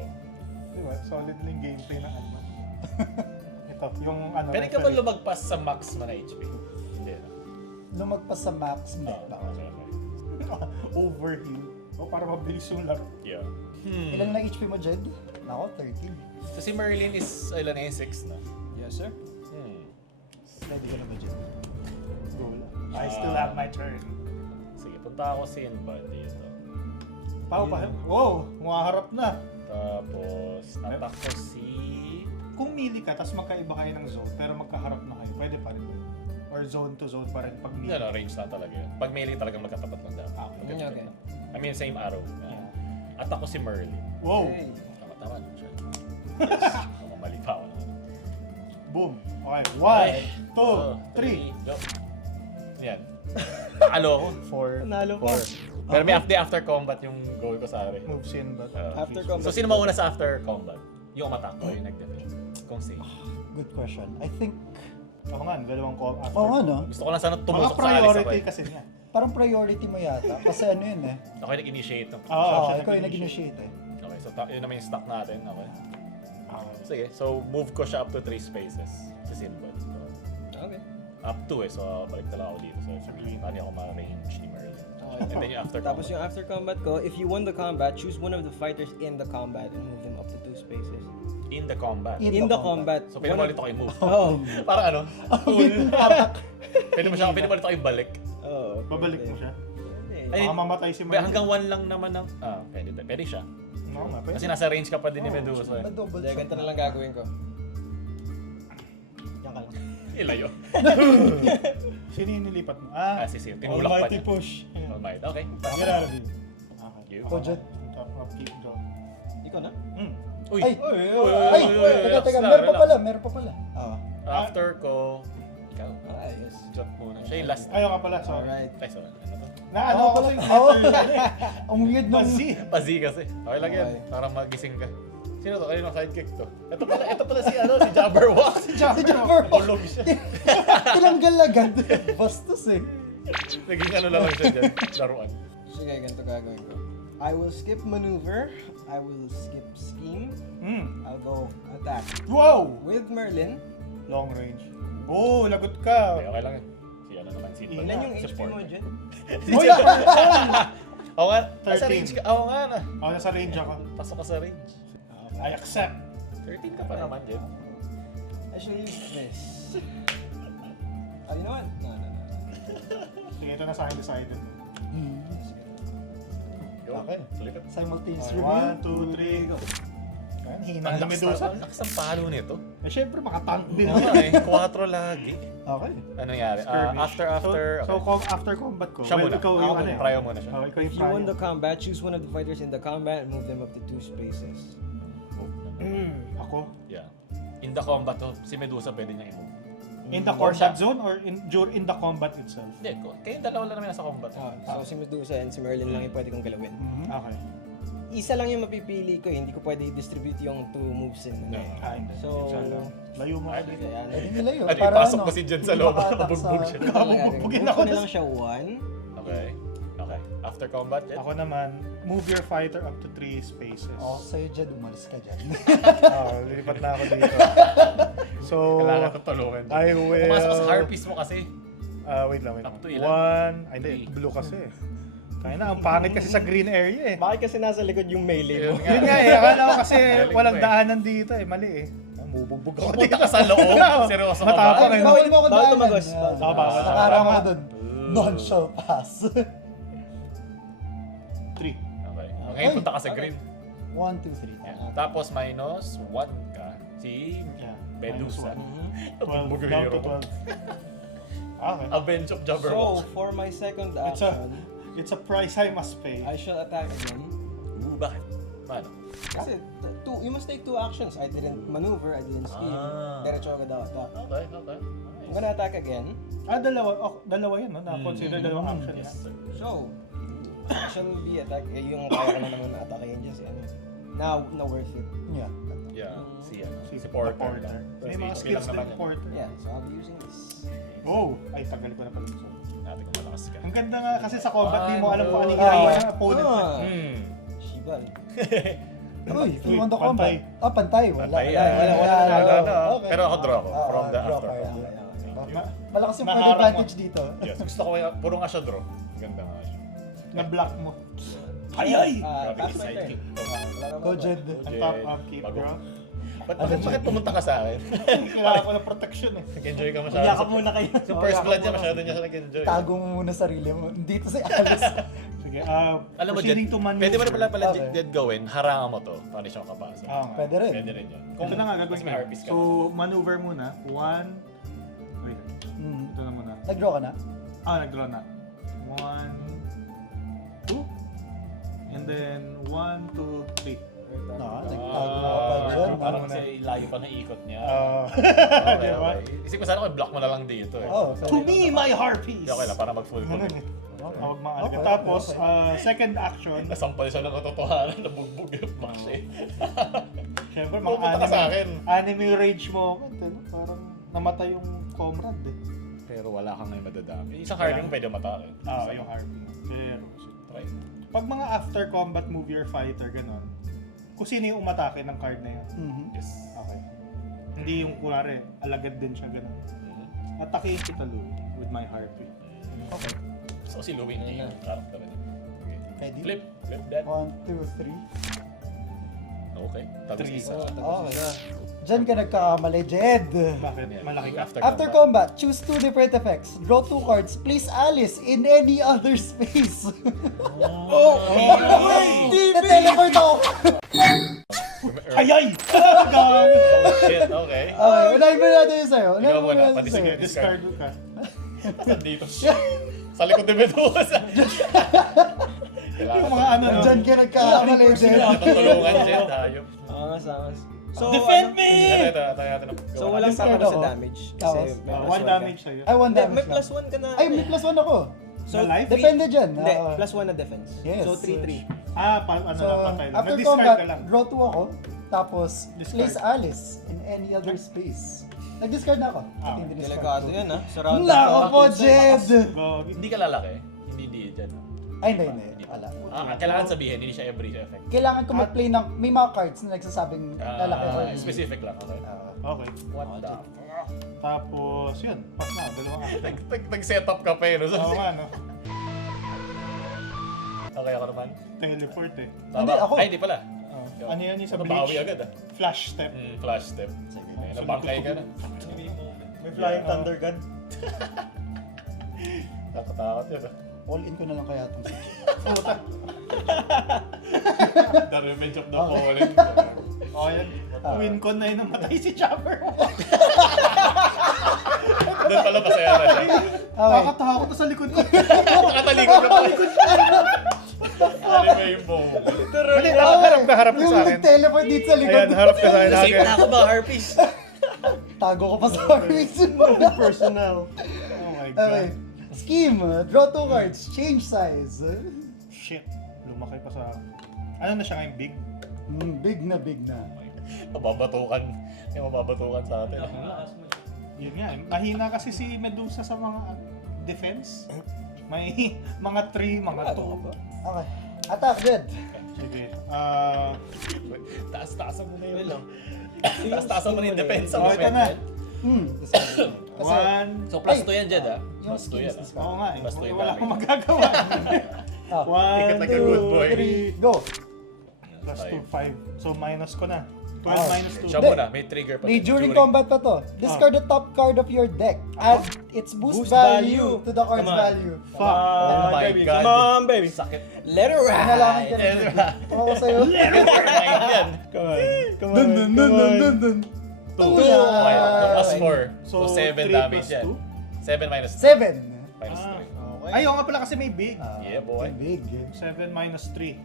Diba? Solid lang yung gameplay ng ano. Ito, yung ano. Pwede ka ba referee. lumagpas sa max mo na HP? Hindi na. Lumagpas sa max Oh, mech ba? okay, okay. Overheal. O para mabilis yung laro. Yeah. Ilan lang HP mo, Jed? Nako, 13. So si Merlin is, ilan na yun? 6 na? Yes, sir. Ready ka na ba, Jed? Go lang. I still have my turn. Sige, punta ako si Inbad dito. Pao pa. Wow! Muhaharap na. Tapos, attack ko si... Kung melee ka, tapos magkaiba kayo ng zone, pero magkaharap na kayo, pwede pa rin ba? Or zone to zone pa rin pag melee. No, range lang talaga yun. Pag melee talagang magkatapat lang dapat. Okay. Okay. I mean, same arrow. Attack ko si Merlin. Wow! Hey. Tama siya. Mali pa ako. Boom! Okay, 1, 2, 3. Go. Yan. Talo ko. 4. Nanalo ka. Pero may after combat yung goal ko sa akin. Moves in ba? After combat. So, sino mauna sa after combat? Yung umattack ko, yung nag-defend. Kung safe. Good question. I think, Oo nga, dalawang call after. oo nga no? Gusto ko lang sana Mga tumusok sa alis ako priority eh. kasi niya. Parang priority mo yata. Kasi ano yun eh. Ako yung nag-initiate. ng- Oo, siya ikaw yung nag-initiate. nag-initiate eh. Okay, so yun naman yung stock natin. Okay. Sige, so move ko siya up to 3 spaces. Sa Sinbad. So, Okay. up to eh, so balik na lang ako dito. So, paano ako ma-range ni Merlin. And then yung after Tapos combat. yung after combat ko, if you won the combat, choose one of the fighters in the combat and move them up to 2 spaces. In the combat. In In the combat. So, pwede mo ulit ako i-move. Oh. Parang ano? Pwede mo siya, pwede mo ulit ako ibalik. Oh. Babalik mo siya. Ay, Baka mamatay si Ba, Merlin. hanggang 1 lang naman ng... pwede siya. Oo nga, pwede. Kasi nasa range ka pa din ni Medusa eh. Na-double Hindi, shot. ganito na lang gagawin ko. Yan ka lang. Ilayo. Sino yung nilipat mo? Si Sil. Tinulak pa Almighty niya. push. Almighty. Okay. Get out of it. Okay. You. Ikaw, Jed. Top of keep draw. Ikaw na? Uy! Ay! Uy! Ay! Teka, teka. Meron pa pala. Meron pa pala. Oo. After ko... Ikaw. Ayos. Jot muna. Siya yung last. Ayaw ka pala, sorry. Alright. Ay, sorry. Ano to? Naano Oo ako pala. sa Oo. yung Ang weird nung... Pazi. Pazi kasi. Okay lang yan. Okay. Para magising ka. Sino to? Kanino sidekick to? Ito pala si ano, si Jabberwock. Si Jabber. Tulog siya. Tinanggal agad. Bastos eh. Naging ano lang siya dyan. Laruan. Sige, ganito gagawin ko. I will skip maneuver. I will skip scheme. I'll go attack. Wow! With Merlin. Long range. Oh, lagot ka. Okay lang yan. Si ano naman, si Ilan yung HP support. mo, Jen? Wala! Oo nga, nasa 13. range ka. Oo nga na. Ako nasa range ako. Pasok ka sa range. I accept. 13 ka pa naman, Jen. I should use this. You know what? No. Sige, ito na sa akin decided. Okay. Sulikat. Simultaneous Okay, review. 1, 2, 3, go. Ayan, hina Ang na Medusa. lakas ng palo nito. Eh, syempre, makatank din. Oo nga eh, 4 lagi. Okay. Ano nangyari? Skirmish. After. So, Okay. after combat ko. Siya muna. Ikaw yung ano eh. Pryo muna siya. Oh, ikaw If yung you won pryo. the combat, choose one of the fighters in the combat and move them up to 2 spaces. Ako? Yeah. In the combat to, si Medusa pwede niya i-move. In the Or combat siya. zone or in the combat itself? Hindi, kayong dalawa lang naman nasa combat. So si Medusa and si Merlin lang yung pwede kong galawin. Okay. Isa lang yung mapipili ko, hindi ko pwede i-distribute yung 2 moves in ano. Hindi. So, Layo mo ka dito. Ayan. Pwede nila yun. Ano, Para ipasok ano, mo si Jen sa hindi loob, maka-attack nabugbog sa- siya. Bugbugin Move ako ko na tas- lang siya 1. Okay. Okay. After combat, Jen? Ako naman, move your fighter up to 3 spaces. Oo, sa'yo dyan, umalis ka dyan. Lilipat na ako dito. So, Kailangan kong tulungan. I will... Pumasok ka sa harpies mo kasi. Wait lang. Up to ilan? 1, ay hindi, blue kasi. Kaya na, ang pangit kasi sa green area eh. Bakit kasi nasa likod yung melee mo? Yun nga eh, akala ko kasi Galing walang mo eh. daanan dito eh, mali eh. Bubugbog ako Pupunta dito. ka sa loob. Seryoso ka ba? Matapang eh. Bawal mo ako Bawal daanan. tumagos. Yeah. Bawal tumagos. Nakarang ako dun. Ooh. None shall pass. 3. Okay. Ngayon punta ka sa green. 1, 2, 3. Yeah. Tapos minus 1 ka. Si Yeah. Medusa. -1. 12, Nabugbog yung down hero to mo. 12. Okay. Avenge of So, Jabberwock. for my second It's action, a price I must pay. I shall attack again. Bakit? Paano? Kasi, you must take 2 actions. I didn't maneuver, I didn't steal. Ah. Diretso agad ako attack. Okay, okay. I'm gonna attack again. Dalawa yun, no? Na-consider dalawang action Yes, yan. sir. So, action B attack. Eh, yung kaya ko na naman na-attackin dyan si ano. Now, na worth it. Yeah. Yeah, si Si Porter. Porter. lang. May Kasi mga okay skills lang din naman yan. Porter. Yeah, so I'll be using this. Oh! Ay, tagal ko na pala. Natin kung malakas ka. Ang ganda nga kasi sa combat, di mo alam kung ano yung Ah. ginagawa ng opponent mo. Hmm. Shibal. Uy, if you want the Pantay. combat. Ah, pantay. Wala. Pantay, Wala. wala, Wala. Wala. Okay. Pero ako draw ako. Ah, From the draw after card. combat. Ma- Malakas yung Naharap point mo. advantage dito. Yes, gusto ko yung puro nga siya draw. Ganda nga siya. Na-block mo. Ay! Pass my turn. Sidekick. Wala naman Go, ba? Jed. Ang top up keep, Bago. bro. Bakit pumunta ka sa akin? Kailangan ko ng protection eh. Nag-enjoy ka masyado. Yakap muna kayo. Sa first blood niya, masyado niya siya nag-enjoy. Tago mo muna sarili mo. Dito si Alice. Sige, Alam mo, Jed, proceeding to maneuver. pwede mo na pala Okay. Jed gawin, harangan mo to, para siyang kapasa. Oo nga. Pwede rin. Pwede rin yun. Ito na nga gagawin mas may ko. harpies ka. So, maneuver muna. 1. Wait. Ito na muna. Nag-draw ka na? Nag-draw na. 1, 2. And then 1, 2, 3. Nagtago ka pa dyan. Parang Ano? kasi layo pa ng ikot niya. Okay, Diba? okay. Isip ko sana kung block mo na lang dito eh. Oh, To me, my harpies! Okay lang, para mag-full Ganun commit. eh. Huwag mga Okay, Tapos, okay. second action. Nasampal siya ng katotohanan, nabugbog yung match eh. Siyempre, mga Pumunta ka sa akin. anime rage mo. Parang namatay yung comrade eh. Pero wala kang ngayon madadami. Isang card mo pwede matake. Yung harpy. Pero, Try. pag mga after combat move your fighter, ganun, kung sino yung umatake ng card na yun. Mhm. Yes. Okay. Hindi yung kunwari, alagad din siya ganun. Atakein kita, Louie, with my harpy. Okay. So si Louie na yung character niya. Okay. Ready? Flip that. 1, 2, 3. Okay. Tapos Three. isa. Okay. Diyan ka nagkakamali, Jed. Bakit? Yeah. Malaki ka? After combat, choose 2 different effects. Draw 2 cards. Place Alice in any other space. Te-teleport ako. Ayay! Oh shit, okay. Okay, unahin mo natin yung sa'yo. Ikaw Unahin mo muna, natin pati sa'yo. sige. Discard ka. Tapos dito siya. Sa likod ni Medusa. Yung mga ano, no? Diyan ka nagkakamali, Jed. Tutulungan siya, tayo. Angas. So, Defend ano, me! Ito, natin. So, walang Discard tama ako. sa damage. Tapos, Kasi may plus 1 one ka. damage sa'yo. Ay, 1 Hindi, damage may lang. plus 1 ka na. Ay, may plus 1 ako. So, Na life? Depende dyan. Hindi, Ah, plus 1 na defense. Yes. So, 3-3. Ano So, lang, patay lang. after Nag-discard combat, ka lang. draw 2 ako. Tapos, Discard. place Alice in any other space. Nag-discard na ako. At hindi discard. Delikado yan, ha? Surround Nako po, Jed! Go. Hindi ka lalaki. Hindi dyan. Ay, hindi. Wala. Kailangan sabihin, hindi siya every effect. Kailangan ko mag-play ng, may mga cards na nagsasabing lalaki or hindi. Specific lang, okay? Okay. What the? Tapos, yun. Pass na. Dalawang action. Nag-setup ka pa eh, no? Oo nga, no? Okay ako naman. Teleport eh. Tama. Hindi, ako. Ay, hindi pala. Ano yan yung sa Bawi Bleach? agad ah. Flash step. Flash step. Ay, nabangkay ka na. May flying Yeah. thunder gun. Nakatakot yun ah. All in ko na lang kaya itong The Revenge of the Okay. Fallen. O yan. Win con na yun namatay si Chopper. Doon pala masaya na siya. Okay. Nakakatakot na sa likod ko. Nakatalikod na pala. Ano ba yung bow? Hindi, harap ka sa Yung akin. nag-teleport dito sa likod. Ayan, harap ka sa akin. Safe na ako ba, Harpies? Tago ko pa sa Harvix. Personal. Oh my Okay. god. Scheme. Draw 2 cards. Change size. Shit. Lumaki pa sa akin. Ano na siya ngayon? Big? Big na big na. Mababatukan. Yung mababatukan sa atin. Yun nga. Mahina kasi si Medusa sa mga defense. May mga 3, mga 2. Okay. Attack, Jed. Sige. Taas-taasan mo na yun. Taas-taasan mo na yung depensa mo. Oh, ito na. Kasi, 1. So plus Ay, 2 yan, Jed ah. yung Plus 2 yan skills ah. Oo nga eh. Basta yung Wala damage. akong magagawa. ah, 1, Like a good boy. 3, go. plus 2, 5. So minus ko na. 12 Ah. minus 2. Siya muna, may trigger pa. May during combat pa to. Discard the top card of your deck. Add its boost value to the card's Come on. value. Fuck. Oh my baby. God. Come on, baby. Sakit. Let it Kailangan ride! ka na, Jed. Ako sa'yo. Yan. Come on. Come Dun, on. dun, dun, dun, dun, dun. 2. Two. Okay, plus 4. So, So 7 3 damage plus yan. 2? 7 minus 7. minus 3. Okay. Ay, oo nga pala kasi may big. Yeah, boy. Big. 7 minus 3.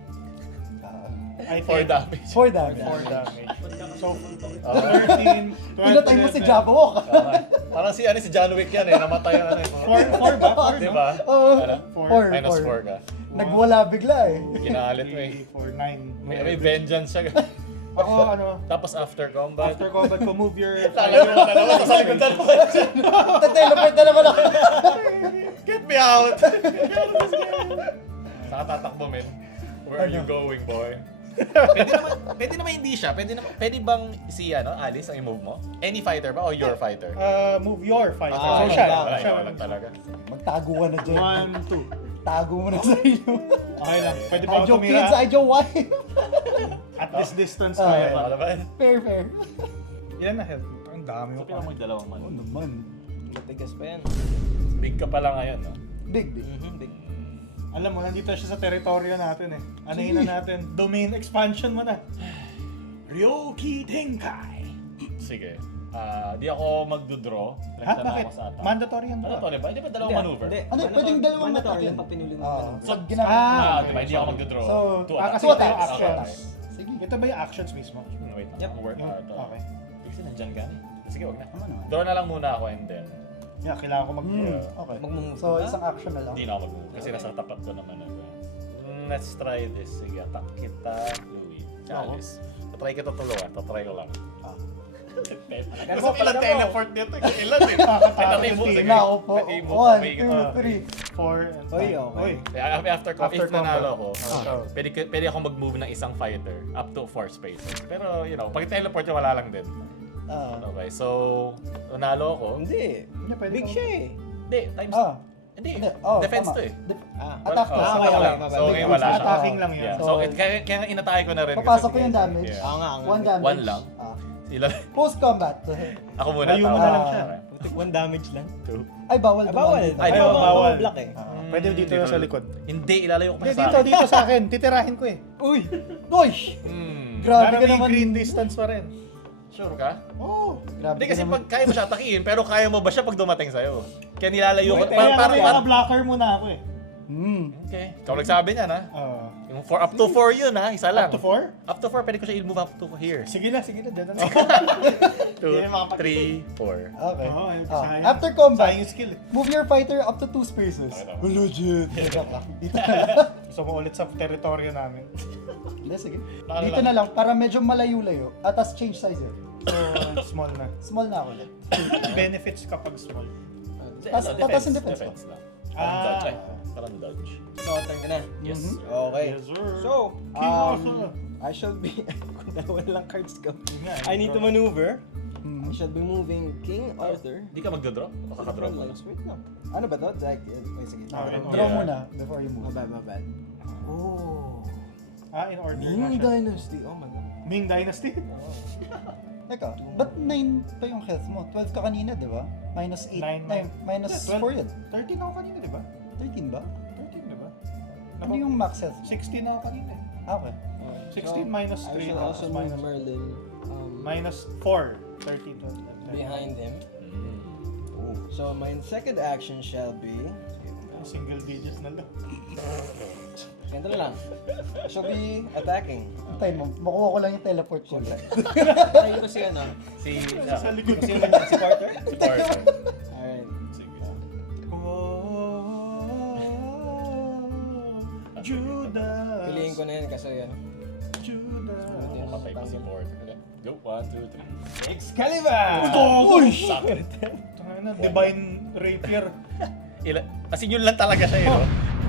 Ah, I 4 think. damage. 4 damage. 4 damage. So, Okay. 13, 12, Pinatay mo si 11. Jabberwock. Okay. Parang si John Wick yan eh. Namatay ang ano eh. 4 ba? 4, Di no? ba? Oo. Ano? 4. Minus 4 ka. Nagwala bigla eh. Kinalit mo eh. 3, 4, 9. May vengeance siya. Ako, ano, Tapos after combat. after combat ko, move your Lalayo mo na naman sa likod na naman. Teleport na naman ako. Get me out! Saka tatakbo, men. Where are you going, boy? Pwede naman hindi siya. Pwede bang si Alice ang i-move mo? Any fighter ba o your fighter? Move your fighter. Ah, so, siya. wala, Siya. ikaw lang talaga. Magtago ka na dyan. 1, 2. Tago mo na sa iyo. Okay lang. Pwede ba I ako joke kids, tumira? I joke wife. At this distance, Ah, kaya Okay, ba? wala ba? Fair, fair. Ilan na health mo? Ang dami mo So, pinang pa. mo yung dalawang man. Oo naman. Matigas pa yan. Big ka pa lang ngayon, no? Big, big. Big. Alam mo, nandito siya sa teritoryo natin eh. Anahin na natin. Domain expansion mo na. Ryoki Tenkai. Sige. Di ako magdodraw. Ha? Like na Bakit? ako sa attack. Mandatory yan Ano ba? to, di ba? Di ba dalawang maneuver? Ano, pwedeng dalawang mandatory attack yan pag pinuli mo. So, So, ginamit. okay. Di ba? Hindi ako magdodraw. So, Two kasi attacks. two ito yung attacks. actions. Sige. Ito ba yung actions mismo? Wait, Yep. work hard. Okay. Kasi nandyan ka na. Sige, wag na. Tama naman. Draw na lang muna ako and then Yeah, kailangan ko mag... Okay. Mag-move So, ka? isang action na lang. hindi na ako mag-move. Kasi nasa tapat ko naman ako. Let's try this. Sige, attack kita, Louie. Chalice. Tatry kita tulungan. Tatry ko lang. Ah. Gusto ko ilang teleport dito. Ilan eh. Tatay mo. Sige. Sige, ako po. Pati mo, 1, may 2, 3. 4 and Oy, 5. okay. After After if nanalo ako, combat. pwede akong mag-move ng isang fighter up to 4 spaces. Pero, pag teleport niya, wala lang din. Okay, so, nanalo ako. Hindi. pwede Big ka- siya eh. Hindi, times... Ah. Hindi, Hindi. Oh, defense tama. to eh. Attack to. Oh, Ah, so, okay, wala. okay. So, ngayon wala siya. Attacking lang yan. Yeah. So, So, kaya nga inatake ko na rin. Papasok kasi- ko yung damage. Yeah. Oo nga. 1 damage. One lang? Ah. Sila, Post-combat. ako muna. Layo mo tama. na lang siya. Putik 1 damage lang. Ay, bawal. Bawal. dumami. Ay, Ayaw, bawal. Block eh. Pwede dito na sa likod. Hindi, ilalayo ko pa Hindi, sa dito, akin. dito sa akin. Titirahin ko eh. Uy! Uy! Grabe Para ka may naman. green distance pa rin. Sure ka? Oo. Grabe Hindi ka kasi naman. pag kaya mo siya atakihin, pero kaya mo ba siya pag dumating sa'yo? Kaya nilalayo ko. Kaya Parang, kaya blocker muna ako eh. okay. Ikaw nagsabi niya na. Ah. Yung up to 4 yun ha, isa lang. Up to 4? Up to 4, pwede ko siya i-move up to here. Sige na, dyan na. 2, 3, 4. Okay. Oo, sayang. After combat, Sayang yung skill eh. move your fighter up to 2 spaces. Okay, tama. Legit. Dito na lang. Gusto mo ulit sa teritoryo namin. Hindi, sige. Ano Dito lang? na lang, para medyo malayo-layo. At as change size yun. So, small na. Small na ako ulit. Benefits kapag small. Tatas yung defense Defense lang. Ah. Parang dodge. Parang dodge. So, turn ka na. Yes. Okay. Yes, sir. So, King Arthur. I shall be... Kung dalawa na lang cards ko. Yun nga, I need to maneuver. Mhm. I shall be moving King Arthur. Hindi ka magdodraw? Makakadraw mo lang. Wait lang. Ano ba to? Wait, sige. Okay. Draw Yeah. muna before you move. Mabad. Oh. In order na Ming siya. Dynasty. Oh my god. Ming Dynasty? Teka, ba't 9 pa yung health mo? 12 ka kanina, di ba? Minus 8, Nine. minus Yeah, 4 yun. 13 ako kanina, di ba? 13 ba? 13, di ba? Ano yung max health? 16 ako kanina. Ah, okay. 16 minus I 3 shall also move Merlin minus 4. 13 to behind him. So my second action shall be... Single digits na lang. Ganito na lang. I shall be attacking. Antayin mo, makuha ko lang yung teleport ko. Try ko si ano? Si Sa likod. Si Porter? si Porter. Alright. Sige. Judas. Piliin ko na yan kasi yan. Judas. Mamatay pa si Porter. Go, 1, 2, 3. Excalibur! Sakit. Divine Rapier. Kasi yun lang talaga siya, no?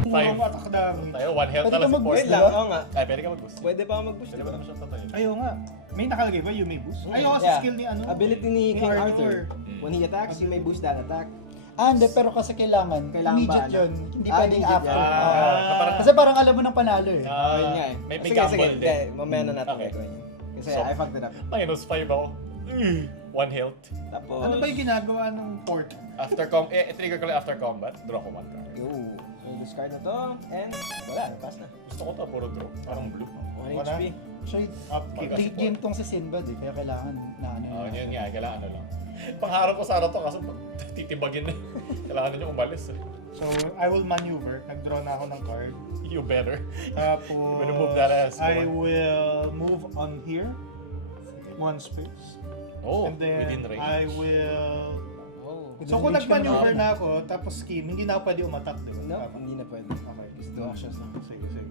Purong 5. attack damage. Tayo, 1 health Pwede na lang ka si mag-boost, Wait Porter. lang, oo nga. Ay, pwede ka mag-boost. Pwede pa ako mag-boost. Pwede ba naman siya tatayin? Ayaw nga. May nakalagay ba? You may boost? Ayaw sa Yeah. skill ni ano? Ability ni Ni King Arthur. Arthur. When he attacks, you may boost that attack. Hindi, pero kasi kailangan immediate ba, yun. Hindi Ah, pwedeng immediate after. yan. parang- Kasi parang alam mo ng panalo eh. Yun nga eh. May Sige, gamble sige. din. Mamaya na natin Okay. gagawin yun. Kasi So- I fucked it up. Minus 5 ako. 1 health. Tapos... Ano ba yung ginagawa ng port? Trigger ko lang after combat. Draw ko 1 card. Yo. So, discard na to. And wala, pass na. Gusto ko to, puro draw. Parang blue. 1 Wala. HP. So, Upkeep. late game tong si Sinbad eh, kaya kailangan na ano. Yun nga, kailangan ano lang. Pangharap ko sana to kaso titibagin na. Kailangan na yung umalis. So, I will maneuver. Nag-draw na ako ng card. You better. Tapos, Gonna move that ass. I will move on here. 1 space. Oh, And then, within range. I will... Oh. So, kung nag-maneuver na ako, tapos scheme, hindi na ako pwede umattack, di ba? No, Tama. hindi na pwede. Okay. Just 2 actions lang. Sige, sige.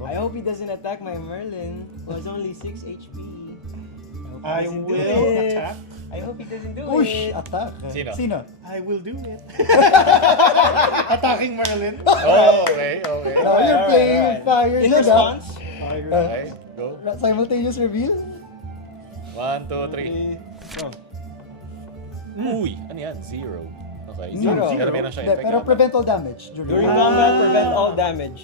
I hope he doesn't attack my Merlin, who has only 6 HP. I Doesn't do will it. attack. I hope he doesn't do Ush! it. Attack! Sino? Sino? I will do it. Attacking Merlin. Oh, okay, okay. Now you're playing Alright. with fire. In Diba? response, Okay. Okay, go. Simultaneous reveal? 1, 2, 3. Uy, ano yan? 0. Okay, Zero. Pero meron siya Hindi, effect. pero ata. prevent all damage. during Ah. combat, prevent all damage.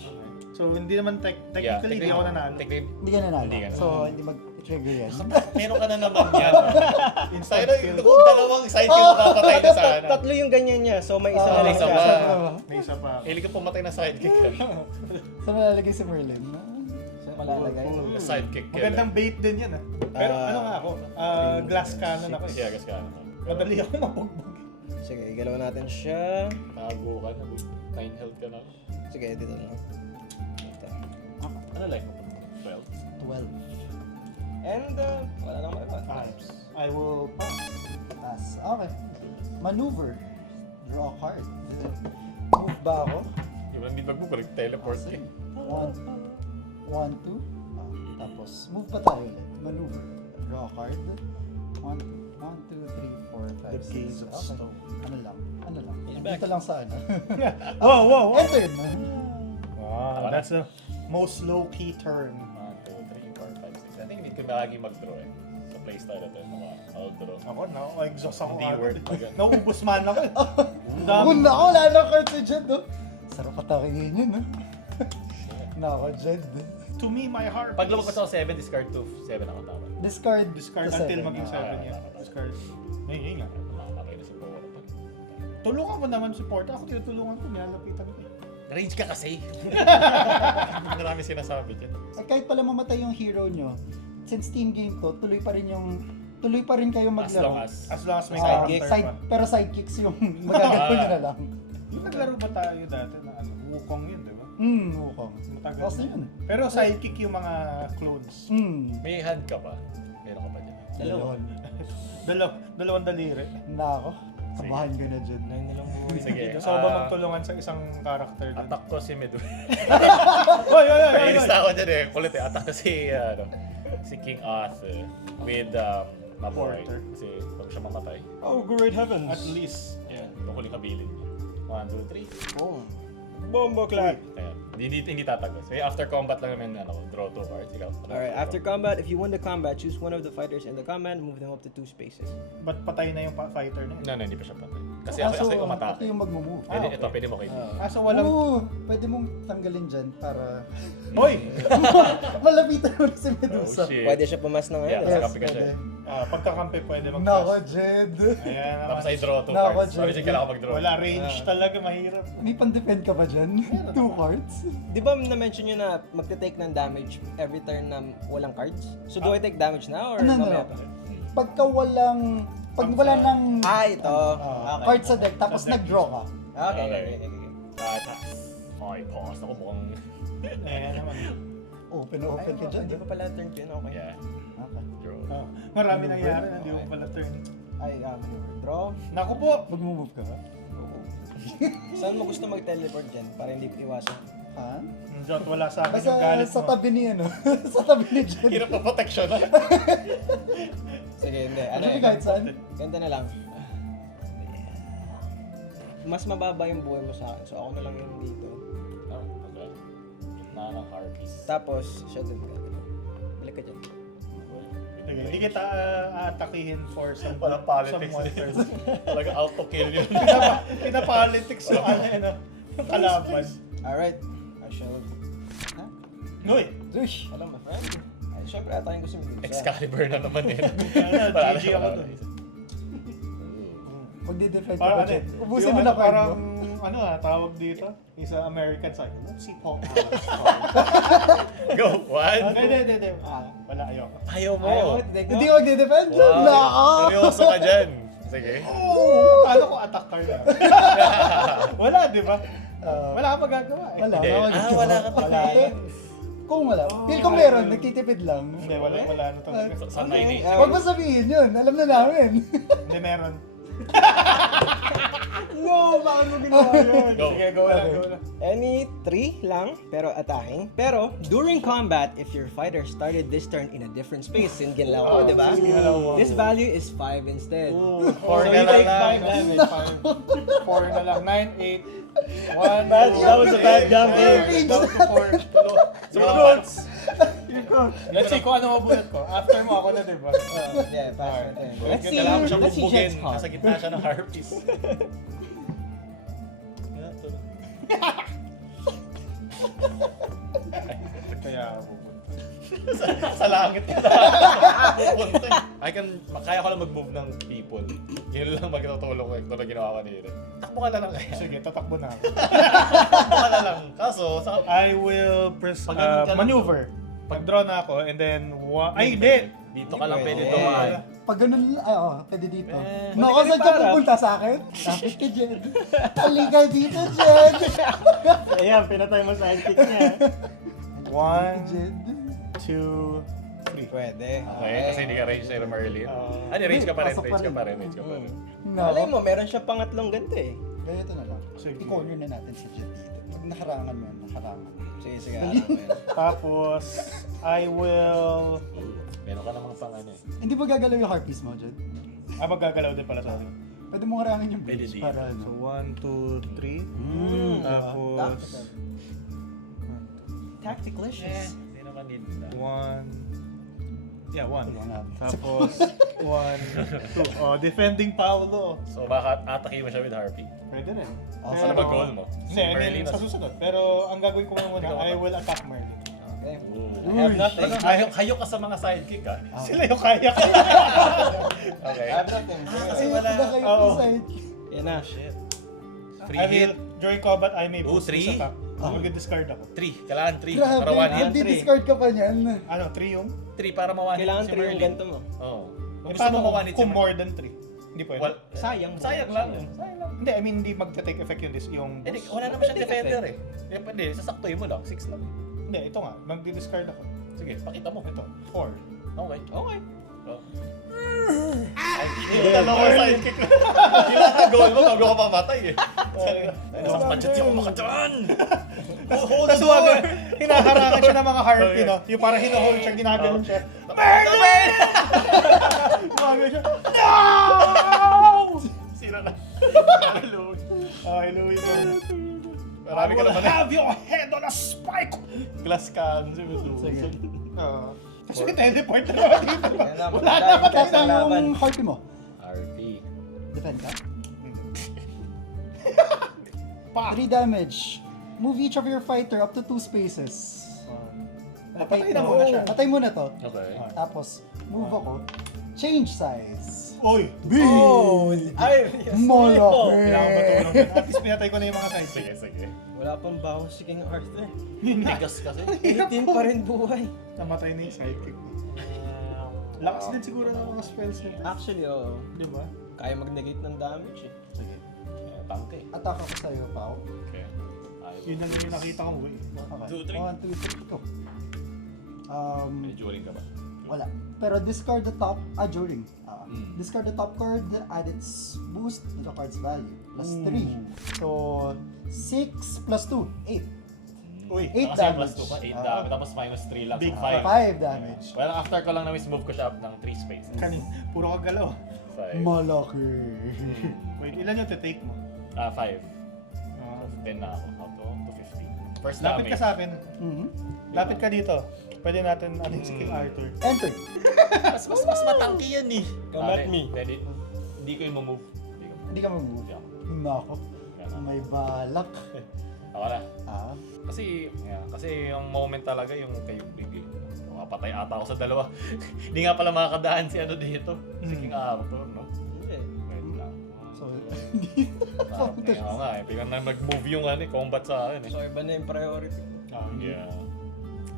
So, hindi naman Yeah, technically, hindi ako nanalo. Technically, Hindi ka nanalo. Hindi ka So, hindi mag-trigger yan. meron ka na naman yan. Instant Tayo kill. na, kung dalawang sidekick ko papatay na sana. Tatlo yung ganyan niya, so may isa na may lang isa siya. pa. May isa pa. Hilig ka pumatay na sidekick ka. Saan malalagay si Merlin? Saan malalagay? Cool. Sidekick ka. Magandang bait din yan ah. Pero ano nga ako, glass cannon ako eh. Yeah, gas ka naman. Madali ako mapugbog. Sige, igalaw natin siya. Nakago ka na. 9 health ka na. Sige, dito lang. Ito. Ano like? 12. 12. And, wala nang maiba. I will pass. Pass. Okay. Maneuver. Draw a card. Move ba ako? Yung hindi mag-move, teleport ka. 1, 2. Tapos, move pa tayo ulit. Maneuver. Draw a card. 1, 2, 3, 4, 5, The 6. gaze of Okay. stone. Ano lang? He's back. Dito lang sa ano. Whoa, whoa, whoa! Enter na. Wow, that's the most low-key turn. 1, 2, 3, 4, 5, 6. I think hindi ko na lagi mag-draw eh. Sa playstyle na ito, I'll draw. Ako, exhaust ako Hindi agad. worth agad. Naubos man ako eh. Ang dami. Kung ako, wala na cards si Jed, no? Sarap atakingin yun, no? Nako, Jed. To me, my heart Pag lumabas ako 7, discard 2. 7 ako tama. Discard. Discard to until seven. maging 7 Ah, yan. tama. Discard. Ayun nga. Makamatay na si Power. Tulungan mo naman support. Ako tinutulungan ko, nilalapitan ko. Range ka kasi. Marami sinasabi dyan. Eh, kahit pala mamatay yung hero nyo, since team game to, tuloy pa rin kayo As long maglaro. as... As long as may Sidekick. character pa. Pero sidekicks yung magagawin nyo na lang. Naglaro ba tayo dati na ano? Wukong yun, di ba? Wukong. Matagal Kasi na. yun. Pero sidekick yung mga clones. May hand ka ba? Meron ka ba dyan? Dalawa. Dalawang daliri. Nako, samahan ko na dyan. Nine na lang buhay. Sige. Gusto ko ba magtulungan sa isang character doon? Attack ko si Medusa. Oy, oy, oy, oy, Nainis oy! na ako dyan eh. Kulit eh. Attack ko si King Arthur with Maboy. Porter. Kasi huwag siya mamatay. Oh, great heavens. At least. Yeah. Tungkol yung kabilin niya. 1, 2, 3. Boom. Bombo clap. Ayan. Hindi tatagos. Eh, after combat lang naman, draw 2 cards. Ikaw. Alright, after combat, if you win the combat, choose one of the fighters in the combat and move them up to 2 spaces. Ba't patay na yung fighter na yun? No, hindi pa siya patay. Kasi Ah, kasi so, umatake. ito yung magmumove. Ito, pwede mo kayo. Kaso walang... Oo, pwede mong tanggalin dyan para Hoy! malapitan mo na si Oh, Medusa. shit. Pwede siya pumas na ngayon. Yeah, Yes, kakampi ka siya. pwede. Pagkakampi pwede Nako, mag-pass. Jed. Ayan naman. Tapos ay draw 2 Nako, cards. Jed. Sorry, kailangan ko mag-draw. Wala range talaga, mahirap. May pan-defend ka ba dyan? 2 cards? Di ba na-mention nyo na magte-take ng damage every turn na walang cards? So do I take damage now or Ano, mamaya no. pa? Pag wala ng Ito. Okay. cards sa deck, tapos Sa deck. nag-draw ka. Okay. Attacks. Okay, pause. Ako mukhang... Ayan naman. Open Ay, ka dyan. hindi ko pala turn yun. Okay. Yeah, Okay. draw. Marami nangyari, hindi mo pala turn. Ay, draw. Naku po! Mag-move ka ba? Saan mo gusto mag-teleport dyan para hindi iwasan? Ha? Jot, wala sa akin Ay, yung galit sa mo. tabi ni ano? sa tabi ni Jed. Hirap na protection na. Sige, hindi. Ano Ano eh, kahit saan? ganda na lang. Mas mababa yung buhay mo sa akin. So ako na lang yung dito. Okay. Gitna ng harpies. Tapos, siya dun ka. Balik ka dyan. Sige, hindi kita aatakihin for some, Walang some politics. one turn. Talaga auto-kill yun. Pinapolitics yung yung kalaban. Alright. I shall... Uy! Ush! Hello, my friend. Ay, syempre, atayin ko si Medusa. Excalibur na naman yun. GG ako dun. Magdi-defend ka Parang ba ano, dyan? Ubusin yung mo na card parang, mo. tawag dito, isa American side. Let's see Paul. Go, one. Hindi. Wala, ayoko. Ayaw mo. Ayaw mo, hindi ko. Hindi ko magdi-defend? Wow. Nako! Seryoso ka dyan. Sige. Ano ko attack card na? Wala, di ba? Wala ka magagawa eh. Wala. Hindi. Wala ka Wala. Kung wala. Feel ko meron, nagtitipid lang. Hindi, wala na talaga. Saan tayo ni? Huwag mo sabihin yun, alam na namin. Hindi, meron. No! Bakit mo ginawa yun? Go. Sige, go lang. Any 3 lang, pero attacking. Pero, during combat, if your fighter started this turn in a different space, sin ginlaw ko, di ba? ginalaw mo. This value is 5 instead. Four So na you lang. take 5 damage. 4 na lang. 9, 8, 1, That was a bad gambling. Down to 4. Sumunod. Let's see kung ano mabunot ko. After mo ako na, di ba? Yeah, pass my turn. Let's see. Kailangan mo siyang Let's see bugbugin. Jet's card. Nasa gitna siya ng harpies. Kaya ako pupunta. Sa langit kita. Pupunta. Kaya ko lang mag-move ng people. Yun lang magtutulong ko. Ito na ginawa ko nila. Takbo ka na lang kaya. Sige, tatakbo na ako. Takbo ka na lang. Kaso, I will press Pag ganun ka lang, maneuver. Pag-draw na ako and then ay hindi! dito ka lang pwede Pwede. dumaan. Pag ganun, ay, pwede dito. Eh, Nako, saan ka pupunta sa akin? Lapit ka, Jed. Halika dito, Jed. Ayan, pinatay mo sa sidekick niya. 1, Jed. 2, 3. Pwede. Okay, kasi hindi ka range na Merlin. Range ka pa rin, Pasok range pa ka rin. pa rin, range ka pa rin. Malay Nako. mo, meron siyang pangatlong ganito eh. Ganito na lang. Sige. I-corner na natin si Jed dito. Pag nakarangan mo, nakarangan. Sige, sige. Ano mo yun? Tapos, I will... Meron ka namang pang ano eh. Hindi ba gagalaw yung harpies mo, Jed? Magagalaw din pala sa akin. Pwede mo karangin yung Pwede bridge dito. para So, ano. 1, 2, 3. Tapos, Tacticalicious. Hindi naman din. 1. Yeah, 1. Wala nga. Tapos, 1, 2. Oh, defending Paolo. So baka atake mo siya with Harpy. Pwede rin. Saan na ba goal mo? Hindi, I mean, sa susunod. Pero ang gagawin ko muna, Ikaw I ba? will attack Merlin. Okay. Ooh. I have nothing. Hayok ka sa mga sidekick ah. Sila yung kaya ko. Okay. I have nothing. Kasi Ayun, wala. na kayo Oo. side. Yan na. Shit. Free I hit. will, during combat, I may Oh, boost three? this attack. Mag-discard ako. 3. Kailangan 3. Grabe, Para 1 hit. magdi-discard ka pa niyan. Ano, 3 yung? 3 para ma-1 hit Kailangan si 3 yung Merlin. ganito mo. Oo. Kung Eh, gusto paano mo ma-1 hit si kung Merlin. more than 3? Hindi pwede. Well, Sayang. sayang lang. Sayang lang. Hindi, I mean, hindi magta-take effect yung Hindi, boost. wala naman siyang defender eh. Hindi, sasaktuhin mo lang. 6 lang. Hindi, ito nga. Magdi-discard ako. Sige, pakita mo. Ito, 4. Okay. Okay. Oh. Dalawa sidekick. Kailangan gawin mo bago ka pamatay eh. Nasaktan siya siya kumakadyan. Hold the Tapos door. hinaharangan siya ng mga harpy, no? Yung parang hinahold siya, ginaganon siya. Merlin! Gumagano siya. No! Sira na. Hallelujah. Okay, Louis. Marami Marami ka will naman have your head on a spike! Glass cancer. Sige. Kasi may teleport na naman dito. Kaya naman, Wala dahil naman ka sa tayo. laban. Yung harpy mo. RP. Defend ka. Pa! 3 damage. Move each of your fighter up to 2 spaces. Napatay na muna siya. Patay muna to. Okay. Tapos, move ako. Change size. Oy! Oh! Ay! Malaki! Kailangan ba tulong? At least pinatay ko na yung mga Sige, sidekick. sige. Wala pang baho si King Arthur. Tigas kasi. 18 pa rin buhay. Namatay na yung sidekick. Lakas din siguro ng mga spells nito. Actually, oo. Di ba? Kaya mag-negate ng damage eh. Sige. Tangke. Attack ako sa'yo, Pao. Okay. Yun lang yung nakita ko. Eh. Okay. 2, 3. 1, 2, 3, go. May dueling ka ba? Wala. Pero discard the top, during. Mm. Discard the top card, add its boost to the card's value. Plus 3. So, 6 plus 2, 8. Uy, 8 Kasi damage. plus 2 pa, 8 damage. Tapos minus 3 lang. Big So 5. 5 damage. Well, after ko lang na-miss move ko siya ng 3 spaces. puro kagalaw. 5. Malaki. Wait, ilan yung take mo? 5. So, 10 na ako. How to 15. First Lapit damage. ka sa akin. Mhm. Lapit ka dito. Pwede natin si King Arthur. Enter. Mas matangki yan eh. Come at me. Hindi ko yung move. Hindi ka mag-move. Hindi ako. Nako. May balak. Ako na. Ah. Kasi yung moment talaga yung kayo bigay. Makapatay ata ako sa dalawa. Hindi nga pala makakadaan si ano dito. Si King Arthur, no? Hindi. Wait lang. So, Ako nga eh. Biglang na mag-move yung combat sa akin eh. So, iba na yung priority. Yeah.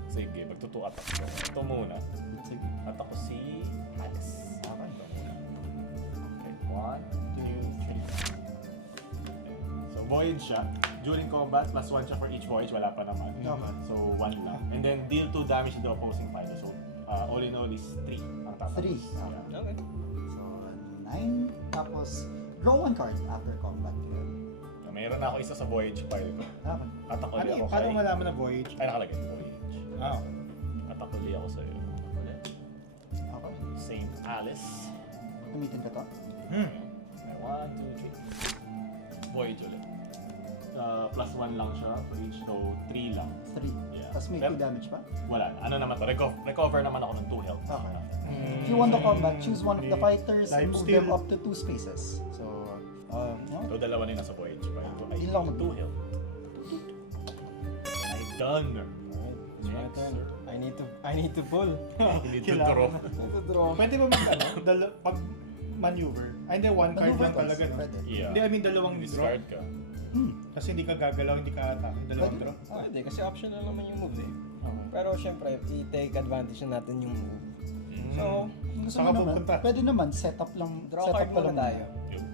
Sige, magtutu attack ko. Ito muna. sige. Attack ko si Alice. Okay, ito muna. Okay, 1, 2, 3. So, voyage siya. During combat, plus 1 siya for each voyage. Wala pa naman. Okay. So, 1 lang. And then, deal 2 damage to the opposing fighter. So, all in all is 3 ang tatapos. 3. Yeah. Okay. So, 9. Tapos, draw 1 card after combat. Meron na ako isa sa voyage file ko. Okay. Attack ulit ako Paano kay... malaman na voyage? Ay, nakalagay. Voyage. Ah, Attack ulit ako sa'yo. Ulit. Okay. Same Alice. Gamitin ka to. Hmm. 1, 2, 3. Voyage ulit. Plus 1 lang siya for each, so 3 lang. 3. Yeah. Tapos may 2 damage pa. Wala. Ano naman to? Recover naman ako ng 2 health. Okay. If you want to combat, choose one of the fighters and move Lifesteal. them up to 2 spaces. So, no? So, dalawa na yung nasa voyage. Ay, Yun lang mag- 2 health. I done. It's my turn. I need to pull. Hindi to Kailangan draw. na. I need to draw. Pwede ba pag maneuver? Ay, hindi, one card Maneuver lang twice, talaga. No? pwede. Yeah. Hindi, I mean, dalawang draw. Discard ka. Kasi hindi ka gagalaw, hindi ka attack. Dalawang Pwede. draw. Pwede, kasi optional naman yung move eh. Okay. Pero syempre, i-take advantage na natin yung move. So, Gusto Saan mo ka naman, pupunta? pwede naman, setup lang. draw setup card pa muna lang tayo. Yun.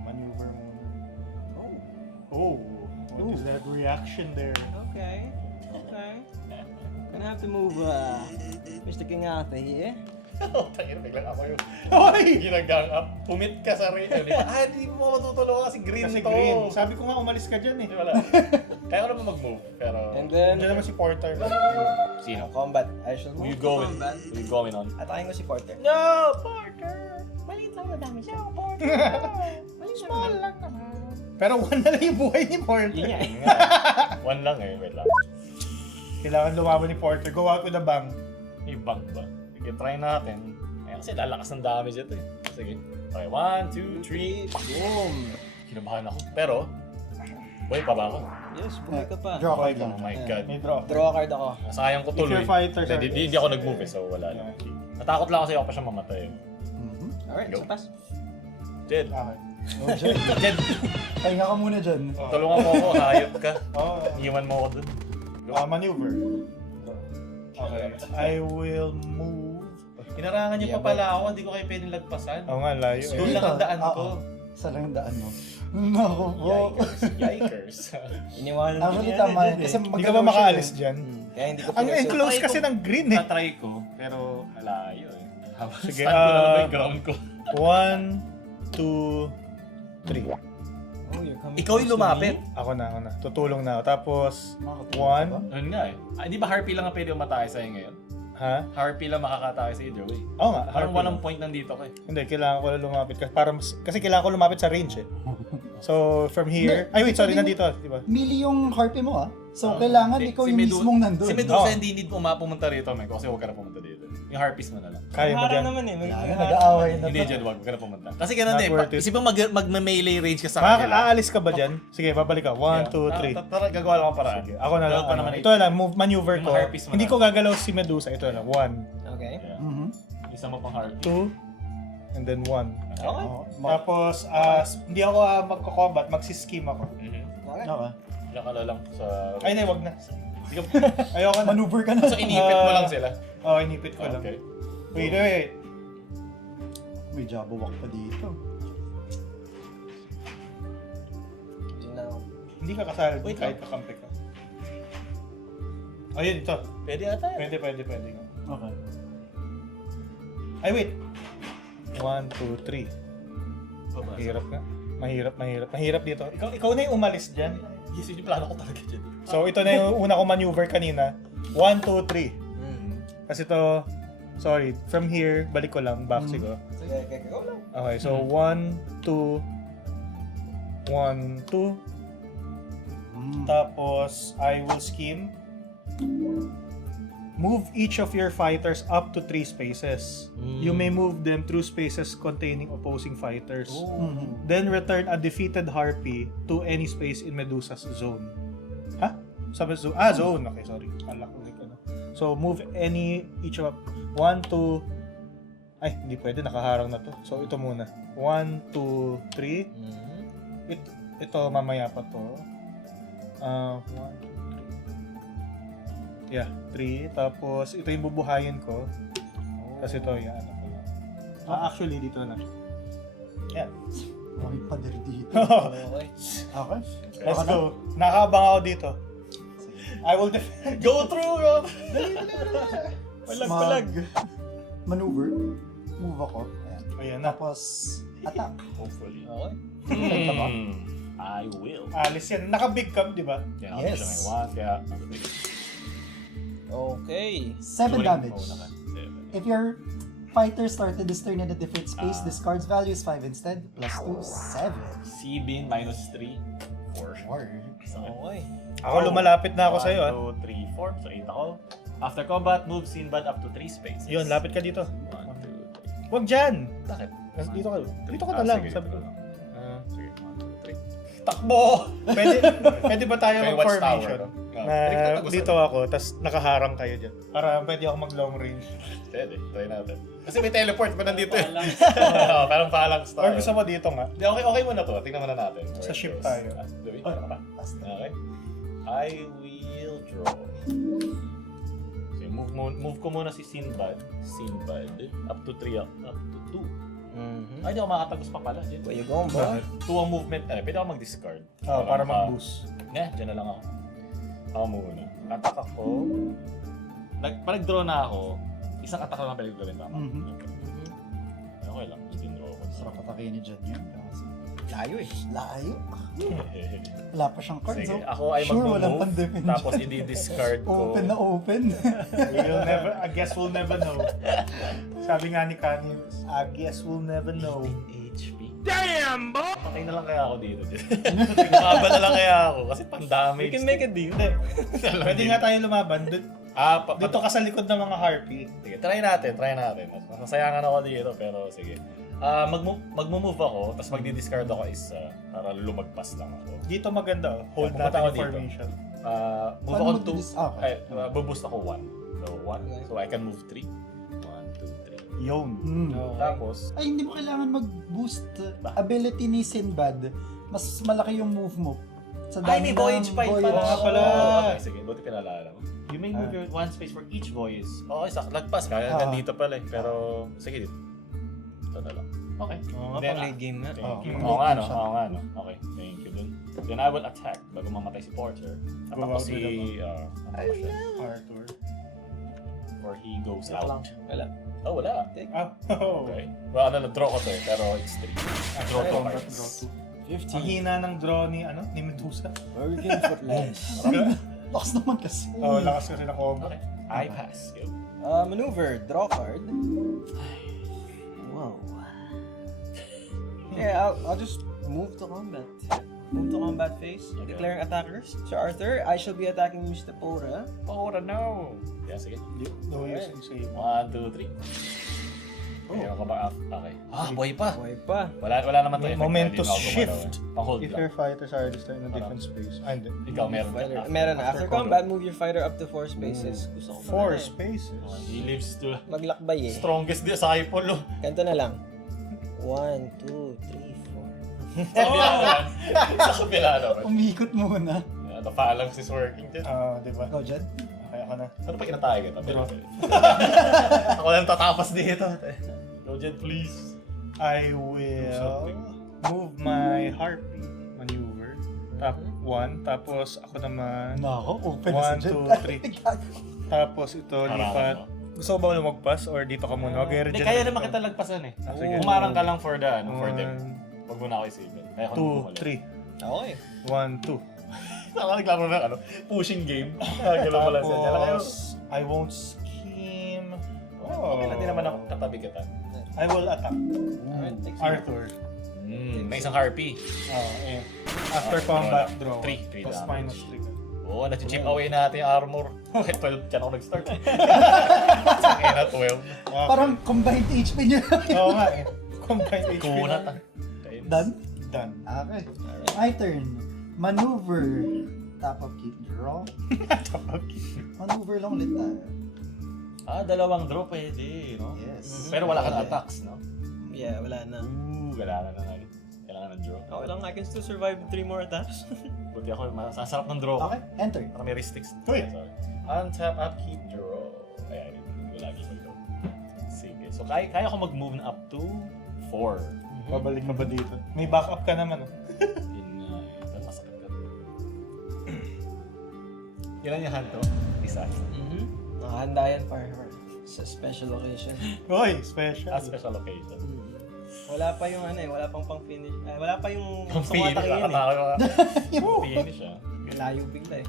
Maneuver muna. Oh, Oh, what is that reaction there? okay. Okay. Gonna have to move Mr. King Arthur here. Tangin, biglang ako yung Hoy! ginagang up. Pumit ka sa rin. Hindi mo matutulungan kasi green Kasi to. green. Sabi ko nga, umalis ka dyan eh. Wala. Kaya ko naman mag-move. Pero... And then, Diyan naman si Porter. Sino? combat. I shall Who move you to going? combat. Who you going on? Atakin ko si Porter. No! Porter! Maliit lang na damage. No, Porter! Maliit Small lang naman. Pero one na lang yung buhay ni Porter. Yun nga eh. One lang eh. Wait lang. Kailangan lumaban ni Porter. Go out with a bang. May bang ba? Sige, try natin. Ayun kasi lalakas ng damage ito eh. Sige. Okay, 1, 2, 3. Boom! Kinabahan ako. Pero, buhay pa ba ako? Yes, buhay ka pa. Draw card Oh lang. my god. May draw. Draw card ako. Sayang ko If tuloy. you're fighter, sir. Hindi ako nag-move eh, so wala lang. Natakot lang kasi ako pa siya mamatay. Mhm. Alright, Go. so pass. Jed! Okay. Oh, Jen, Jed! pahinga ka muna dyan. Tulungan mo ako, hayop ka. Oh, Iwan mo ako dun. maneuver. Okay. I will move. Inarangan niyo Yeah, pa pala ako, hindi ko kayo pwedeng lagpasan. Oo nga, layo Doon eh. lang ang daan ko. Sa lang ang daan mo. Nako po. Yikers. Iniwanan Actually, tama yan. Kasi Hindi ka ba makaalis dyan? Kaya hindi ko Ang pinagsuot. enclose Try ko. kasi ng green eh. Na-try ko, pero malayo eh. Sige, Stand ko na lang yung ground ko. 1, 2, 3. Oh, you're coming Ikaw yung close to lumapit. me? Ako na. Tutulong na ako. Tapos, Makakatulong ka ba? 1. Ayun nga eh. Di ba Harpy lang ang pwede umatake sa'yo ngayon? Ha? Harpy lang makakatake sa either way. Oo nga. Parang harpy walang lang. point nandito ka eh. Hindi, kailangan ko lang lumapit. Kasi kailangan ko lumapit sa range eh. So, from here... Ay, wait, sorry, nandito. Di ba? Melee yung harpy mo ah. So, kailangan ikaw yung mismong nandun. Si Medusa Oh. hindi need pumunta rito, men. Kasi huwag ka na pumunta dito. Yung harpies mo na lang. Kaya mo Harang dyan. naman eh. May Wala, nag-aaway na Hindi to. dyan, huwag ka na pumunta. Kasi ganun Not eh. worth it. Isipin mag-melee range ka sa kanila. Aalis ka ba dyan? Sige, babalik ka. 1, 2, 3. Tara, gagawa lang ako paraan. Sige, ako na lang. Gagawa pa naman Ito lang, maneuver Yung ko. harpies mo Hindi na. ko gagalaw si Medusa. Ito lang. 1, Okay. Yeah. Mhm. Isa mo pang harpies. 2, and then 1. Okay. Oo. Tapos, hindi ako magko-combat. Magsi-scheme ako. Mhm. Okay. Okay. Diyan ka na lang sa... Ay, hindi, wag na. Hindi ka... Ayoko na. Maneuver ka na. So, inipit mo lang sila. Oo, inipit ko lang. Okay. Wait. May jabawak pa dito. Yun na. Hindi ka kasali Wait kahit lang. kakampi ka. Ayun, ito. Pwede ata yan. Pwede. Okay. Ay, wait. 1, 2, 3. Mahirap nga. Mahirap dito. Ikaw na yung umalis dyan. Yes, yun yung plano ko talaga dyan. So, ito na yung una ko maneuver kanina. 1, 2, 3. Kasi ito, sorry, from here, balik ko lang, back siguro. Sige, go lang. Okay, so 1, 2, 1, 2. Tapos, I will scheme. Move each of your fighters up to 3 spaces. You may move them through spaces containing opposing fighters. Then return a defeated harpy to any space in Medusa's zone. Ha? Sabi zone? Zone. Okay, sorry. Kala ko like ano. So, move each of 1, 2... Ay, hindi pwede. Nakaharang na to. So, ito muna. 1, 2, 3. Ito, mamaya pa to. 1, 2, 3. Yeah, 3. Tapos, ito yung bubuhayin ko. Kasi ito, yan. Actually, dito na. Yan. May pader dito. Okay. Okay. Let's go. Nakaabang ako dito. I will defend. Go through, bro! Palag. Maneuver. Move ako. Ayan. Ayan na. Tapos, attack. Hopefully. Okay. I will. Alis yan. Naka-big cup, di ba? Kaya ako Yes. siya may 1, kaya... Okay. 7 damage. Oh, naman. 7. If your fighter started this turn in a different space, Ah. discards value is 5 instead. Plus 2, 7. C-Bean minus 3, 4. Okay. Ako lumalapit na ako sa'yo. 1, 2, 3, 4. So 8 ako. After combat, move Sinbad up to 3 spaces. Yun, lapit ka dito. 1, 2, 3. Huwag dyan. Bakit? Dito ka. Dito ka na lang. Sige, Sabi ko. dito na lang. Sige, 1, 2, 3. Takbo! Pwede ba tayo Kaya mag-formation? watchtower. Na dito ako, tas nakaharang kayo dyan. Para pwede ako mag-long range. Pwede, try natin. Kasi may teleport pa nandito eh. Oo, parang phalanx Or tayo. gusto mo dito nga? Hindi, okay muna to. Tingnan muna natin. Sa Where it ship goes. tayo. Wait, okay. I will draw. So, move ko muna si Sinbad. Up to 3, up to 2. Ay, di ako makatagos pa pala. Where you going, bro? 2 ang movement. Pwede ako mag-discard. Para mag-boost. Dyan na lang ako. Ako muna. Attack ako. Pag nag-draw na ako, isang attack lang pwede gawin tama. Okay lang. Draw ko. Sarap atakin ni Jan yun. Kasi Layo eh. layo. Wala pa siyang cards. Sige, oh. ako ay Sure, walang mag-move. pan-defend Tapos dyan. i-discard ko. Open na open. I guess we'll never know. Sabi nga ni Kanye, I guess we'll never know. 15 HP. Damn, bro! Patay na lang kaya ako dito. Lumaban na lang kaya ako kasi pan-damage. We can make a deal. Hindi. Pwede nga tayo lumaban. Dito ka sa likod ng mga harpy. Sige, try natin. Masasayangan ako dito, pero sige. Mag-move ako, tapos magdi-discard ako para lumagpas lang ako. Dito maganda. Hold Pupunta natin ako yung dito. formation. Move Paano ako 2. okay. Buboost ako 1. So 1. So I can move 3. 1, 2, 3. Yun. Tapos, Ay, hindi mo kailangan mag-boost ability ni Sinbad. Mas malaki yung move mo. Sa ay, may dami ng voyage pa yun pala. Oo nga pala. Okay, sige. Buti pinalala mo. You may move your 1 space for each voice. Okay, lagpas. Kaya nandito pala eh. Pero, sige. Ito na lang. Okay. Oo nga, Then, Pang late game na. Thank you. Oo, Oo nga, no. Okay, thank you dun. Then I will attack bago mamatay si Porter. Attack ko out si... with Arthur. Or he goes Wala. out. Oh, wala. Oh. Okay. Well, na-draw ko to eh, pero it's 3. Draw to Combat cards. draw 2. 15. Ang hina ng draw ni Medusa. Hurricane Footlash. Lakas naman kasi. Oh, lakas kasi ng combo. Okay. I pass. Go. Maneuver. Draw card. Wow. Yeah, I'll just move to combat. Move to combat phase, Okay. declaring attackers. So Arthur, I shall be attacking Mr. Pora. Pora, no! Yeah, sige. No use in save. 1, 2, 3. Ayaw ka ba? Okay. Buhay pa! Buhay pa. Wala naman to. May effect. momentous Hindi mo ako shift. gumalaw. Pang-hold If lang. your fighters are disturbed in a different space. Ah, hindi. Ikaw meron ka. Meron na. After combat, move your fighter up to 4 spaces. Gusto ko 4 pa spaces. He lives to Maglakbay eh. strongest disciple. Oh. Ganito na lang. 1, 2, 3, 4. Sa kabila naman. Sa kabila naman. Umikot muna. Napaalam si Swerking dyan. Di ba? Ikaw, Jed? Okay, ako na. Ano pa kinatay kita? Pero, ako lang tatapas dito. Go Jed, please. I will move my harpy maneuver. Top 1. Tapos ako naman. Nako, open na 1, si Jed. 2, 3. Tapos ito, lipat. Gusto ko ba lumagpas or dito ka muna? Hindi, kaya naman kita lagpasan eh. sige. Umarang ka lang for the, for them. 1, Huwag mo na ako isipin. Kaya ako 2, 3. Okay. 1, 2. Saka naglaro ng pushing game. Gano'n pala sa dyan. Tapos, I won't scheme. Okay lang din naman ako katabi kita. I will attack. Alright, take Arthur. May isang harpy. After combat, draw. 3 Plus damage. minus 3. Oo, nasi-chip away natin yung armor. Okay, 12 dyan ako nag-start. Isang ina 12. Parang combined HP niya. Oo nga eh. Combined HP. Kunat na. Done? Done. Okay. My turn. Maneuver. Top of keep draw. Maneuver lang ulit tayo. Dalawang draw pwede, no? Yes. Pero wala kang attacks, no? Yeah, wala na. Kailangan na nga. Kailangan ng draw. Okay lang, I can still survive 3 more attacks. Buti ako, masasarap ng draw ko. Okay, enter. Parang may wristix. Uy! Sorry. Untap, upkeep, draw. Ayan, hindi lagi ko ito. Sige. So, kaya ko mag-move na up to 4. Babalik ka ba dito? May backup ka naman. Oh. Yun nga. Pero masakit ka. Ilan yung hand to? Isa. Nakahanda yan para sa special occasion. Uy, special. Special location. Wala pa yung wala pang finish. Wala pa yung Yung finish. sumatakin eh. Yung finish, ah. Layo bigla eh.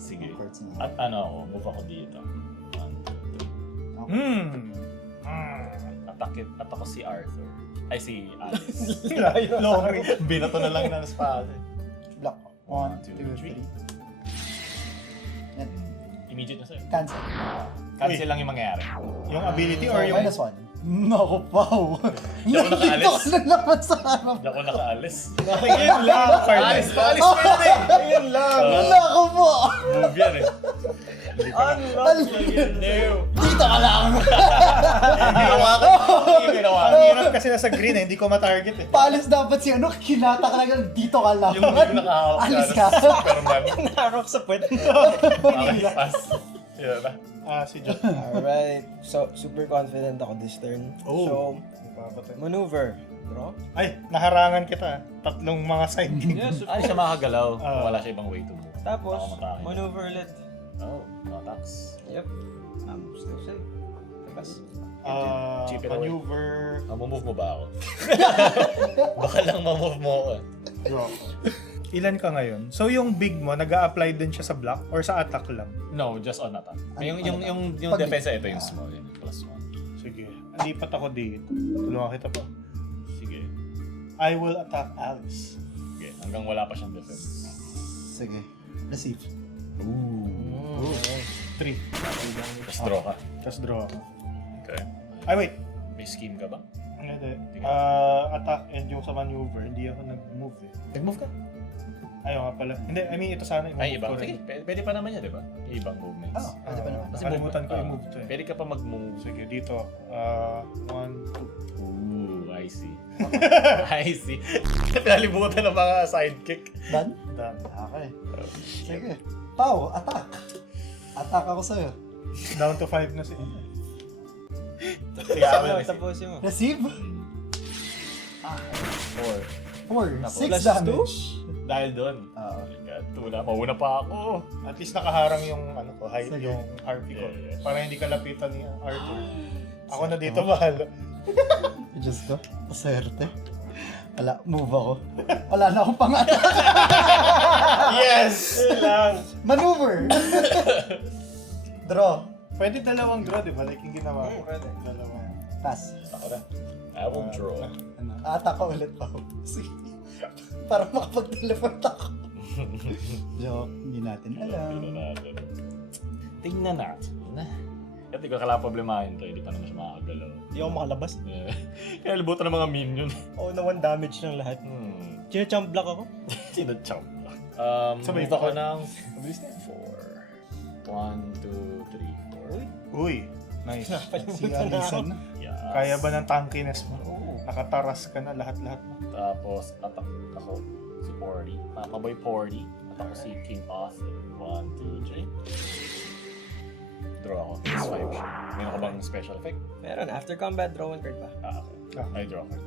Sige. Cards na. At move ako dito. 1, 2, 3. Attack ako si Arthur. Ay, si Alice. Long Binato na lang ng espada. Block. 1, 2, 3. Yan. Immediate na sa'yo. Cancel. Cancel lang yung mangyayari. Yung ability or So, yung... minus 1. Naku, Pao. Di ako nakaalis. Dito ka na naman sa harap. Hindi ako nakaalis. Yun lang, Alis pwede! Yun lang. Naku po. Move yan eh. Dito ka lang. Ginawa ko. Ginawa Ang hirap kasi nasa green eh, hindi ko ma-target eh. Paalis dapat si kinata ka lang. Dito ka lang. Yung nakahawak Alis ka. ka. Superman. Naharap sa puwet. Okay, pass. Yun na. Si John. Alright. So, super confident ako this turn. So, maneuver. Draw. Ay, naharangan kita. Tatlong mga sidekick. Yes, Ay, siya makakagalaw kung wala siya ibang way to move. Tapos, Baka matake. maneuver ulit. Oh, no attacks. Yep. Still safe. Tapos, Chip it away. Maneuver. Mamumove mo ba ako? Baka lang mamove mo ako. Draw. Ilan ka ngayon? So yung big mo, nag-a-apply din siya sa block or sa attack lang? No, just on attack. Yung Pag- defense ito yung small. Yun, +1. Sige. Lipat ako dito. Tulungan kita pa. Sige. I will attack Alice. Okay. Hanggang wala pa siyang defense. Sige. Receive. Ooh. 3. Tapos draw ka. Tapos draw ako. Okay. Ay, wait. May scheme ka ba? Hindi. Attack and yung sa maneuver, hindi ako nag-move eh. Nag-move ka? Ayaw nga pala. Hindi, I mean, ito sana yung Ay, move ibang. ko Sige, rin. pwede pa naman yan, di ba? Yung ibang movements. Pwede pa naman. Kasi Nakalimutan ko yung move to eh. Pwede ka pa mag-move. Sige, dito. 1, 2. Ooh, I see. I see. Pinalibutan ng mga sidekick. Done? Done. Okay. Sige. Pao, attack. Attack ako sa'yo. Down to 5 na siya. tapusin mo. Receive. 4. 4. Tapos 6 plus damage. Dahil doon. Oo. Mauna pa ako. At least nakaharang yung ano ko, height, Sige. yung harpy ko. Yeah. Para hindi kalapitan ni Arthur. Ako na dito, bahala. Diyos ko. Paserte. Wala, move ako. Wala na akong pang-attack. Yes! Yun lang. Maneuver. Draw. Pwede dalawang draw, di ba? Like yung ginawa ko. Pwede. Dalawang. Pass. Ako na. I will draw. Ano, attack ka ulit pa. Sige. Para makapag-teleport ako. Joke, hindi natin alam. Tingnan natin. At hindi ko kailangan problemahin to, hindi pa naman siya makakagalaw. Hindi ako makalabas. Kaya libutan ng mga minion. Oo, na 1 damage ng lahat. China-champ block ako. Sino chomp? Sabay Move ako pa. ng 4. 1, 2, 3, 4. Uy, nice. Si Alison. Yes. Kaya ba ng tankiness mo? Nakataras ka na lahat-lahat mo. Tapos, attack ako si Porty. Maboy Porty. Attack ko si King Arthur. 1, 2, 3. Draw ako. It's 5 siya. Mayroon ka bang special effect? Meron, after combat, draw 1 card pa. Okay. I draw card.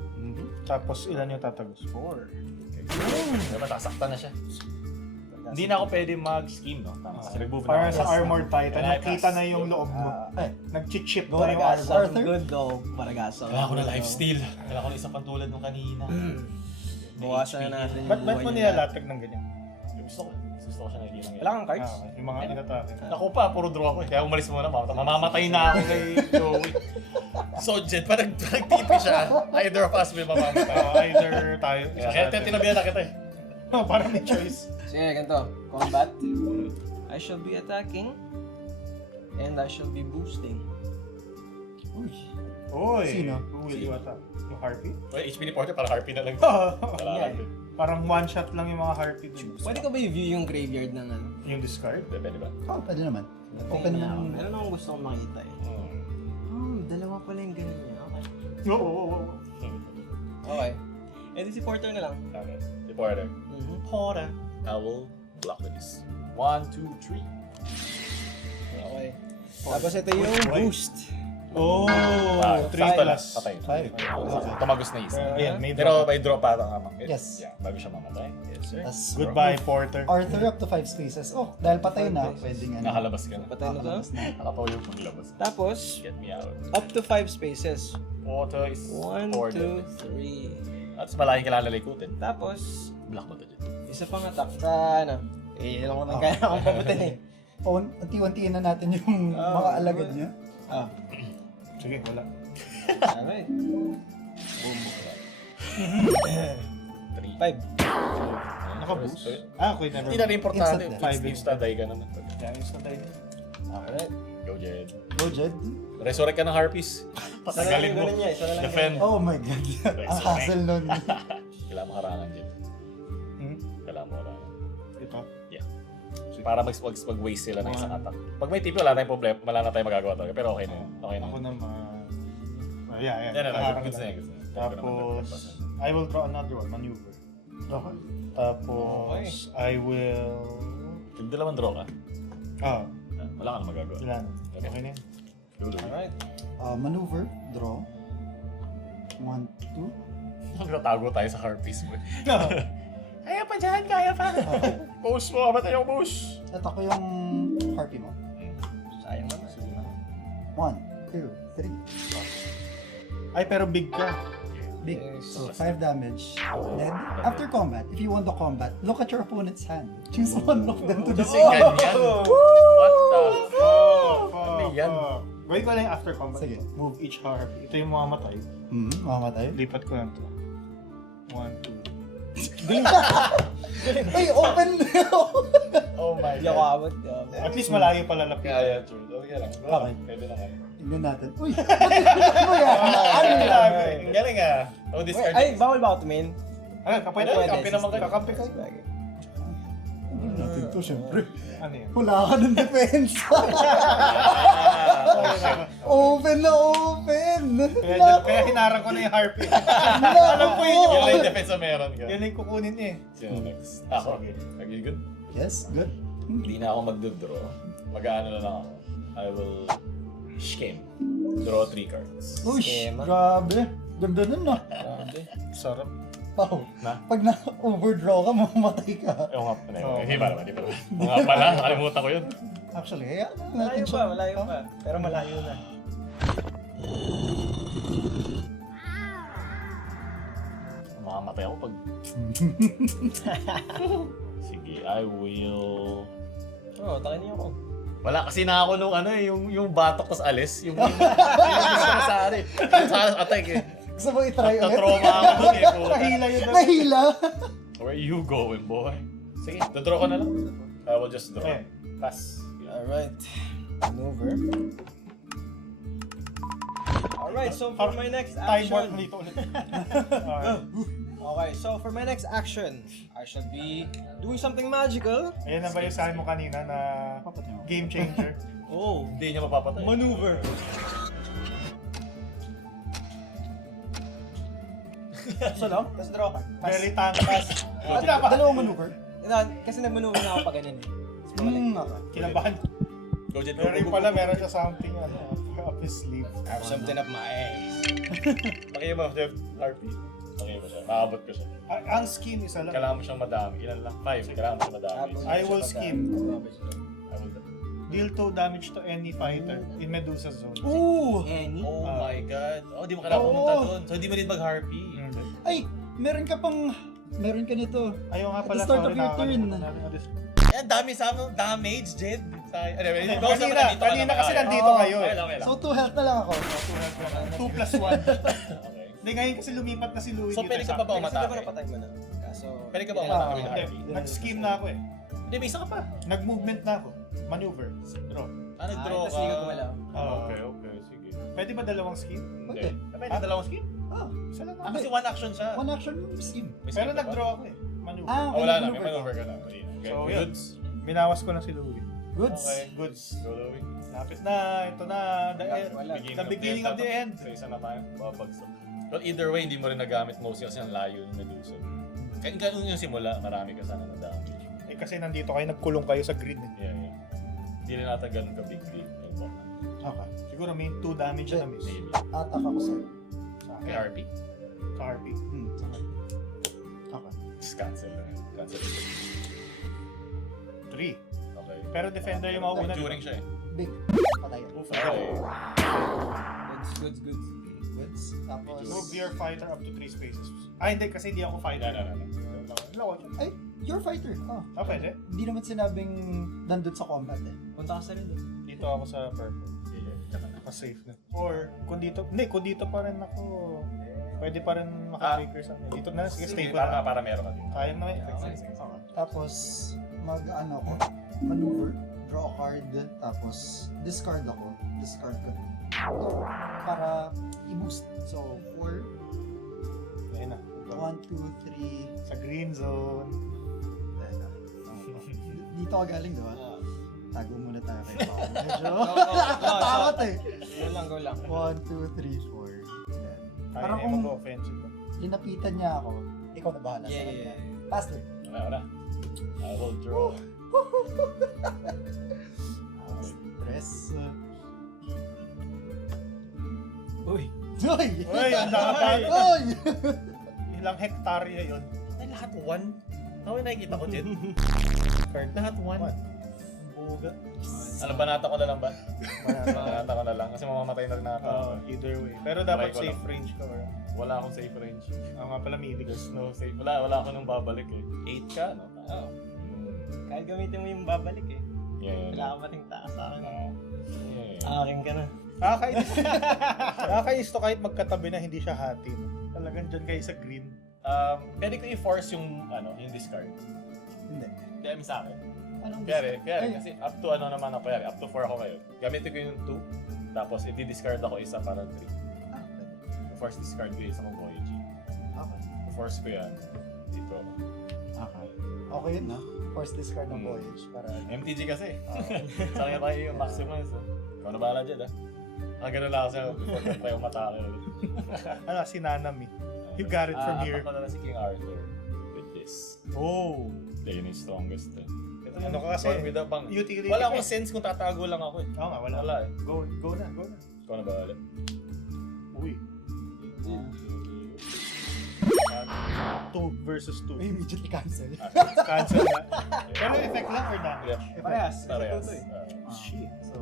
Tapos ilan yung tatagos? 4. Okay. Diba, sasaktan na siya. Hindi na ako pwede mag-scheme, no? Tama. Kasi nag-move na Parang ako. sa Armored Titan, Kailangan nakita na i-pass. yung loob mo. Ay, Nag-chip na yung Paragasan, Arthur? good dog. Paragasan. Kailangan ko na lifesteal. Kailangan ko na isang pantulad nung kanina. Bawasan na natin Ba't buhay mo niya. nilalatag ng ganyan? Gusto ko siya na hindi lang. Wala kang cards? Yung mga inatake. Ako pa, puro draw ako eh. Kaya umalis muna, mamamatay na ako kay Joey. So, Jed, pa nag-TP siya. Either of us will mamamatay. Either tayo. Kaya tinabihan na kita eh. Parang may choice. Sige, ganito. Combat. I shall be attacking. And I shall be boosting. uy. Uy! Sino? Who will you attack? Yung Harpy? Well, HP ni Porter para Harpy na lang. Yeah. Parang one shot lang yung mga Harpy dun. Pwede ko ba i-view yung graveyard ng ano? Yung discard? Pwede ba? Oh, pwede naman. Open Tingnan ako. naman. Meron akong gusto kong makita eh. Dalawa pala yung ganun niya. Okay. Oo. Okay. Eh di si Porter na lang. Okay. Si Porter. Porter. I will block this. 1, 2, 3. Okay. Tapos ito yung boost. Oh! 3 Five. plus. Patay. 5. Tumagos na isa. Ayan, may Pero draw. may draw pa tama. Yes. Yeah, bago siya mamatay. Yes, sir. Tas, Goodbye, Porter. Arthur up to 5 spaces. Oh, dahil patay na, pwede nga na. Nakalabas ka na. Patay na to. Nakakalabas na. Nakapaw yung paglabas. Tapos, Get me out. up to 5 spaces. Porter is 1, Porter. 2, 3. At malaking kailangan lalikutin. Tapos, Block mo to dyan. isa pang attack sa ano. Eh, yun naman kaya akong pabutin eh. Oh, unti-untiin na natin yung mga alagad niya. Ah, Sige, wala. alright. 3. 5. Naka-boost? Ah, okay, never Hindi na rin importante. Instant death. Instant die ka naman. Yeah, instant tayo. Alright. Go, Jed. Go, Jed. Resurrect ka ng Harpies. Patagalin mo. Isa na lang yung ganun niya, isa na lang Defend. Oh my God. Ang hassle nun. Kailangan mo harangan, Jed. Hmm? Kailangan mo harangan. Ito. Yeah. Para mag-waste sila ng isang attack. Pag may TP, wala tayong problema. Wala na tayong magagawa talaga. Pero okay na yun. Okay na Ako yun. naman. Yeah. Yan na lang. Nakakarang Goods na lang. yun. Goods na yun. Tapos, I will draw another one, maneuver. Okay. Tapos, I will... Kung dalawang draw ka, Ah, wala ka na magagawa. ilan? Okay. Okay na yun. Dulo. Alright. Maneuver, draw. 1, 2. Nagtatago tayo sa Harpies mo. Kaya pa dyan, kaya pa. Post mo, amatay yung post. Ito ko yung harpy mo. Sayang naman. 1, 2, 3. Ay, pero big ka. Big. Yes. So, 5 damage. Then, after combat, if you want the combat, look at your opponent's hand. Choose one of them to Kasi destroy. ganyan. What the fuck? Ano yan? Gawin ko lang yung after combat. Sige. Move each harpy. Ito yung mamamatay. Mamamatay. Lipat ko lang to. 1, 2. Ay, open! Oh my Hindi ako God. abot. At least malayo pala lapit. Kaya, true. Okay lang. Okay. Pwede na kayo. Tignan natin. Uy! Ano yan? Ano yan? Ang galing ah. Oh, discard. Ay, bawal ba ako tumin? Ano, kapay na? Pwede. Kakampi naman kayo. Kakampi kayo. Tignan natin to, syempre. Ano yan? Wala ka ng defense. Open na open! Kaya hinarang ko na yung harpy. Alam ko yun Yun lang yung yung defense na meron ka. Yan lang yung kukunin eh. Sino next? Ako. Okay, good. Yes, good. Hindi na ako mag-draw. Mag-ano na lang ako. I will scheme. Draw 3 cards. Uy, Schema. grabe. Ganda nun ah. Sarap. Wow. Na? Pag na-overdraw ka, mamamatay ka. Yung nga, hindi pa naman, hindi pa naman. Nga pala, nakalimutan ko yun. Actually, kaya natin Malayo siya. pa, malayo pa. Pero malayo na. Makamatay ako pag... Sige, I will... Oo, takin niyo ako. Wala kasi na ako nung ano eh, yung batok tas alis. Yung gusto ko sa ano eh. Sa attack eh. Gusto mo itry ulit? Tatroma ako dun eh. puta. Nahila yun. Nahila! Where you going, boy? Sige, dodraw ko na lang. I will just draw. Okay. Pass. Alright. Maneuver. Alright, so for my next Time warp action. dito ulit. Alright. Okay, so for my next action, I shall be doing something magical. Ayan na ba yung sabi mo kanina na game changer? Oh, Hindi niya mapapatay. maneuver. So lang, tapos draw ka. Very tankas. Dalawang maneuver. Kasi nag-maneuver na ako pa ganun eh. Okay. Kinabahan. Go, Jet. Pero yung pala, meron siya something up his sleeve. I have something up my ass. Pakinggan mo, Jeff. RP. Pakinggan mo siya. Maabot ko siya. Ang skin isa lang. Kailangan mo siyang madami. Ilan lang? 5. Kailangan mo siya madami. I will skim. I will. Deal 2 damage to any fighter in Medusa zone. Ooh! Annie? Oh my god. Oh, di mo kailangan pumunta doon. So, hindi mo rin mag-harpy. Ay, meron ka nito. Ayaw nga At pala. the start sorry, of your turn. nakakalimutan namin. Yan, dami sa amin. Damage, Jed. Anyway, Kanina kasi nandito kayo eh. Okay lang, okay lang. So 2 health na lang ako. 2 plus 1. Okay. Hindi, ngayon kasi lumipat na si Louie So, dito. pwede ka pa ba Kasi diba umatake? napatay mo na? Kaso... Pwede ka ba umatake with Hindi, harpy? nag-skim na ako eh. Hindi, may isa ka pa. Nag-movement na ako. Maneuver. Draw. Nag-draw tapos ka. hindi ka gumalaw. Okay, sige. Pwede ba dalawang skim? Hindi. Pwede dalawang skin? Isa lang Ah, ako. kasi one action siya. One action yung scheme. May Pero skin ka pa? nag-draw ako eh. Maneuver. Ah, Oh, wala na, may maneuver maneuver ka na. Okay, So, yun. goods. Binawas ko na si Louie. Goods. Okay, Goods. Go, Louie. Lapit na. Ito na. Wala. The beginning of the end. Sa isa na tayo, babagsak. But either way, hindi mo rin nagamit mostly kasi ang layo ng Medusa. Kaya ganun yung simula, marami ka sana na damage. Eh kasi nandito kayo, nagkulong kayo sa grid eh. Yeah. Hindi rin nata ganun ka big deal. Okay. Siguro may 2 damage na miss. Maybe. Attack ako sa'yo. Sa Kay akin. RP? Sa RP. Okay. Okay. Just cancel na. Cancel. 3. Okay. Pero defender yung mauna. During siya eh. Big. Patay. Okay. Goods. Goods. Tapos... Move your fighter up to 3 spaces. Ah, hindi. Kasi hindi ako fighter. No. Loko. Ay, you're fighter. Oh. Ah, pwede? Hindi naman sinabing nandun sa combat eh. Punta ka sa rin doon. Dito ako sa purple. Naka-safe na. Or, kung dito pa rin ako, pwede pa rin maka-trigger sa akin. Dito na, sige, stay ko na. Para meron ka dito. Kaya na eh. Tapos, mag-ano ako, maneuver, draw a card, tapos discard ako. Discard ko. Para i-boost. So, 4, Ayun na. 1, 2, 3, Sa green zone. dito ako galing, diba? Tago muna tayo kay Paolo. Medyo No, takot eh. Go lang. 1, 2, 3, 4. Kaya Parang na kung mag-offensive. linapitan niya ako, ikaw na bahala sa Yeah. kanya. Faster. Wala. I will draw. Stress. Uy. Uy! Uy, ang dami. Uy! Ilang hektarya yun. Ay, lahat 1? Ako yung nakikita ko, Jed. Lahat 1. Buga. Ano, banata ko na lang ba? Banata ko na lang kasi mamamatay na rin nata. Either way. Pero dapat Try ko safe lang. range ka. Or... Wala akong safe range. Ako nga pala milig. There's no safe. Wala ako nung babalik eh. 8 ka, no? Oo. Kahit gamitin mo yung babalik eh. Yeah. Kailangan mating taas sa akin. Yeah. Akin ka na. Nakakainis to kahit magkatabi na hindi siya hati. No? Talagang dyan kayo sa green. Pwede ko i-force yung, yung discard. Hindi. Kaya sa akin. Anong Kaya Ay, kasi up to naman ako kaya, up to 4 ako ngayon. Gamitin ko yung 2, tapos i-discard ako isa para 3. Ah, pwede. Force discard ko yung isa kong Voyage. Okay. Force ko yan. Dito. Okay. Okay yun, no? Force discard ng Hmm. voyage para... MTG kasi. Sa kanya tayo yung maximum. So. Ikaw na bahala dyan, ganun lang ako sa'yo before ka tayo matake ulit. Si Nanami. You got it from here. Ako na lang si King Arthur with this. Oh. Then is strongest. Ito Ano ka kasi? With the bang. Utility Wala ka akong sense kung tatago lang ako eh. Oo nga, wala. Wala eh. Go na. Ikaw na bahala. Uy. 2 versus 2. May immediately cancel. Cancel na. Pero effect lang or damage? Yeah. Parehas. Parehas. Ito eh. Shit. So,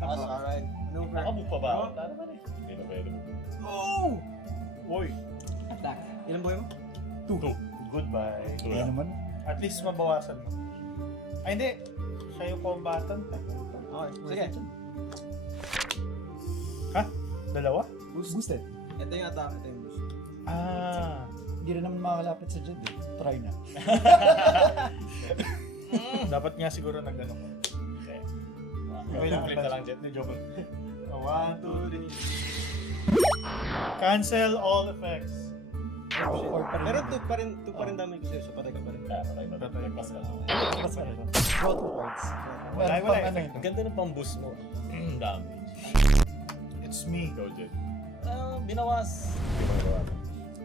Alright. Maneuver. Nakabook pa ba? Wala naman eh. Hindi na pwede mo. Oh! Uy. Attack. Ilan buhay mo? 2. Goodbye. ano naman? At least mabawasan mo. Ay, hindi. Siya yung combatant. Okay. Sige. Ha? Dalawa? Boosted. Ito yung attack, ito yung boost. Hindi rin naman makakalapit sa Jed eh. Try na. Dapat nga siguro nag-ano ko. Okay. Okay, Flip na lang, Jet. Hindi, joke lang. 1, 2, 3. Cancel all effects. Or pa rin. Pero 2 pa rin damage sa'yo, so patay ka pa rin. Patay ba? Nagpas ka. Mas pa rin. Draw 2 cards. Wala, Meron wala pang effect. Ang ganda ng pang-boost mo. Damage. It's me. Go, Jet. Binawas.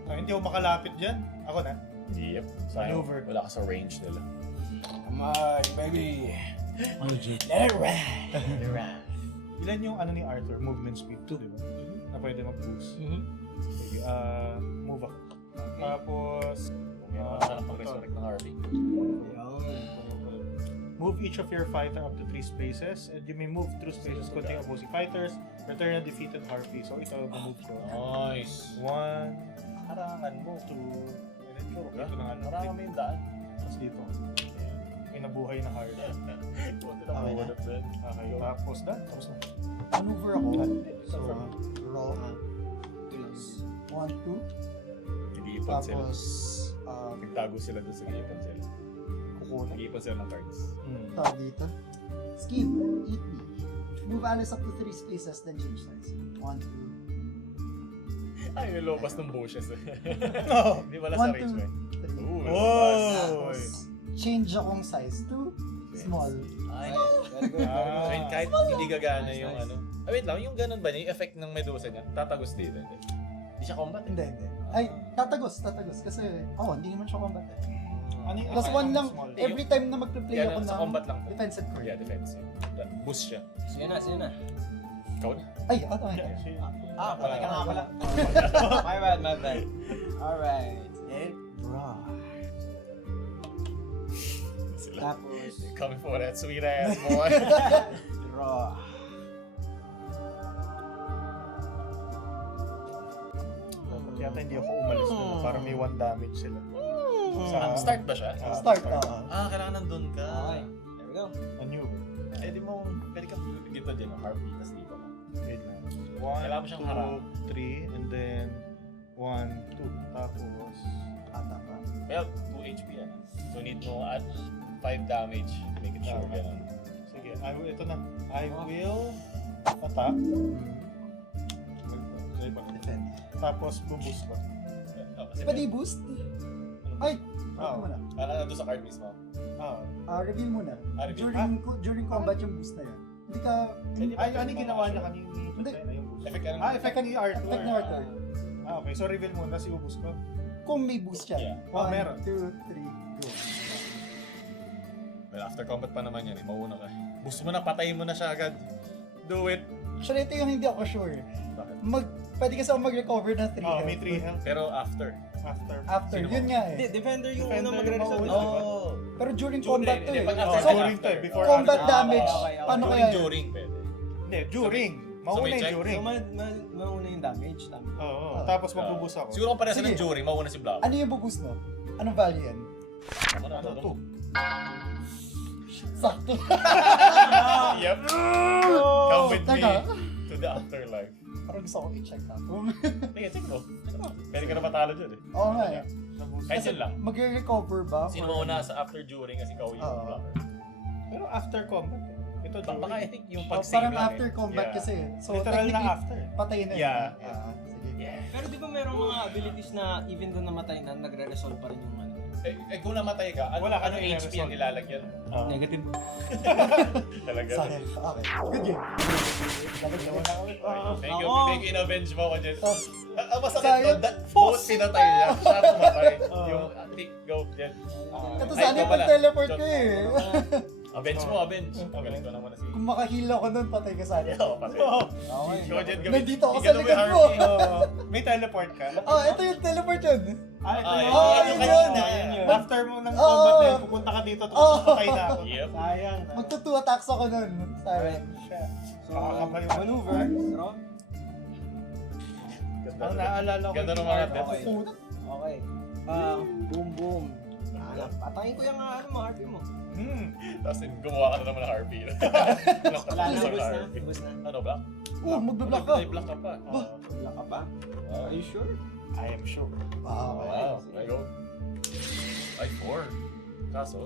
Hindi ako makalapit dyan. Ako na. Yep. Sayang, Maneuver. wala ka sa range nila. Come on, baby! Ano, Jed? Let it ride! Ilan yung ano ni Arthur? Movement speed 2, di ba? Na pwede mag-boost. Sige, move ako. Tapos, Kung yan naman pang resurrect ng Harvey. move each of your fighter up to 3 spaces, and you may move through spaces containing opposing fighters. Return a defeated Harpy. So ito ang move ko. Nice. 1, Harangan mo. 2, and then sure, Diba? ito na nga. Harangan mo yung daan. Tapos dito. May nabuhay na heart. Okay. Okay, tapos na. Tapos na. Maneuver ako. So, draw. 1, 2. Nag-iipon sila. Tapos, Nagtago sila doon sa nag-iipon sila. Kukunin. Nag-iipon sila ng cards. tawag dito. Skill, eat me. Move Alice up to 3 spaces, then change size. 1, 2. Ay, yung lobas ng bushes eh. No! Hindi wala sa 1, range 2, mo eh. 3. Ooh, Oh! lobas. Tapos, change akong size to small. Ay, Very good, very Ah. I mean, kahit hindi gagana Nice, yung nice. ano. Ah, wait lang, yung ganun ba niya? Yung effect ng Medusa niya, tatagos dito. Hindi siya combat eh. Hindi. Ay, tatagos. Kasi, hindi naman siya combat eh. Ano yung Plus effect 1 ng lang, small? every time na magpe-play Yan, ako sa ng combat lang. defensive card. Yeah, defensive. Boost siya. Sige na, sige na. Ikaw na. Ay, ito. Patay ka nga pala. My bad, my bad. Alright. And draw. Sila. Tapos, Coming for that sweet ass boy. draw. Dapat yata hindi ako umalis doon para may 1 damage sila. Start ba siya? Start, Kailangan nandun ka. Okay. There we go. Maneuver. Pwede ka dito din, Harvey, tas dito ka. Wait lang. Kailangan mo siyang harap. 1, 2, 3, and then 1, 2. Tapos, Ata ka. Well, 2 HP yan. So need mo add 5 damage. Make it sure ganun. sige, ito na. I will attack. Sige ba? Defend. Tapos, buboost ko. Kasi Pwede i-boost? Ay, Ah. muna. nandun sa card mismo. Reveal muna. Reveal. During combat yung boost na yan. Hindi ka... Ay, ano yung ginawa niya kanina? Hindi. Na yung boost. Effect ano? Effect ni Arthur. Effect ni Arthur. Okay. So, reveal muna si ubus ko. Kung may boost yan. Yeah. 1, meron. 2, 3, go. Well, after combat pa naman yan, mauna ka. Boost mo na, patayin mo na siya agad. Do it. Actually, ito yung hindi ako sure. Bakit? Pwede kasi ako mag-recover ng 3 health. May 3 health. Pero after. After, Sino yun mo? nga Hindi, eh. defender yung Defender unang yung magre-resolve. mauna. Oh. Pero during During, combat to hindi, eh. pag Oh, after, during to eh, before Combat after. damage. Okay. Paano During, kaya? during, pwede. Hindi, during. Mauna may yung check? during. So, mauna yung damage. Tama. Oo. Tapos magbuboost ako. Siguro kung parehas Sige. ng during, mauna si Black. Ano yung buboost mo? Anong value yan? Ano na, Ano to? Sakto. Yep. Come with me Teka. to the afterlife. Parang gusto ko i-check na. Sige, check mo. Pwede ka na matalo dyan eh. Oo nga eh. Naboost. Kahit yun lang. Magre-recover ba? Sino Or- mauna sa after during kasi ikaw yung Oo. blocker. Pero after combat. Ito during. Baka I think yung Oh, pag-save parang lang after eh. combat Yeah. kasi. So, Literal na technically, after. patay na yun. Yeah. Sige. Yeah. Pero di ba merong mga abilities na even though namatay na, nagre-resolve pa rin yung ano? Kung namatay ka, Wala ka ano nang HP ang i-resolve. ilalagyan? Negative. Talaga. Sayang. Okay. Good game. Thank you. Ako. Thank you, in-avenge mo ako dyan. Oh, Masakit sayang. to. Both pinatay niya. Siya pumatay. Oh. Yung tick, go, dyan. ito Ay, sana ikaw yung pala. teleport John. ko eh. Avenge mo, avenge. Galing ko naman na si... Kung makahil ako nun, patay ka sana. Oo, patay. Okay. Go, Jen, gawin. Nandito ako sa Ikaw naman, likod mo. Harvey. Oo. May teleport ka. Oh, ito yung teleport yun. Ito Ah, yun. yun, Oh, yun, yun, yun. yun. After mo ng Oo. combat na yun, pupunta ka dito, tapos Oo. patay na ako. Yep. Sayang. Magto-2 attacks ako nun. Sayang. So, Kakakabay mo. maneuver. Draw. Ang naalala ko. Ganda ng yung mga art death. ko. Okay. Boom, boom. Patayin ko yung ano mo, RP mo. Tapos gumawa ka na naman ng Harvey. Wala na, Sa bus na. Harvey. Bus na. Ano ba? Oh, magbablock ka. May block ka pa. Wala ka pa? Wow. Are you sure? I am sure. Wow. Wow. There you go. Ay, 4. Kaso,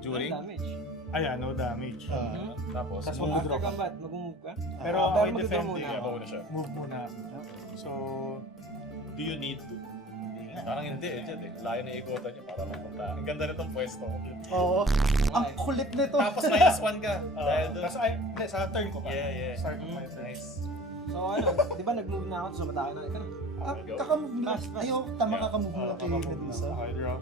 during... Damage. Ayan, no damage. Tapos, Tas After mag-withdraw ka. combat, mag-move ka? Pero Pero ako'y mag-withdraw defending. muna. Ako na siya. Move muna ako. So, do you need to? Parang hindi eh, Jed eh. Layo na ikutan niyo para mapunta. Ang ganda nitong pwesto. Oo. Ang kulit nito. Tapos -1 ka. Dahil doon. Tapos hindi, sa turn ko pa. Yeah. Start ko pa yung turn. Nice. So ano, di ba nag-move na ako, so matake na. Ikaw na. Ah, kakamove mo lang. Fast. Ayaw, tama kakamove mo lang kay Kakamove Medusa. na. Okay, draw.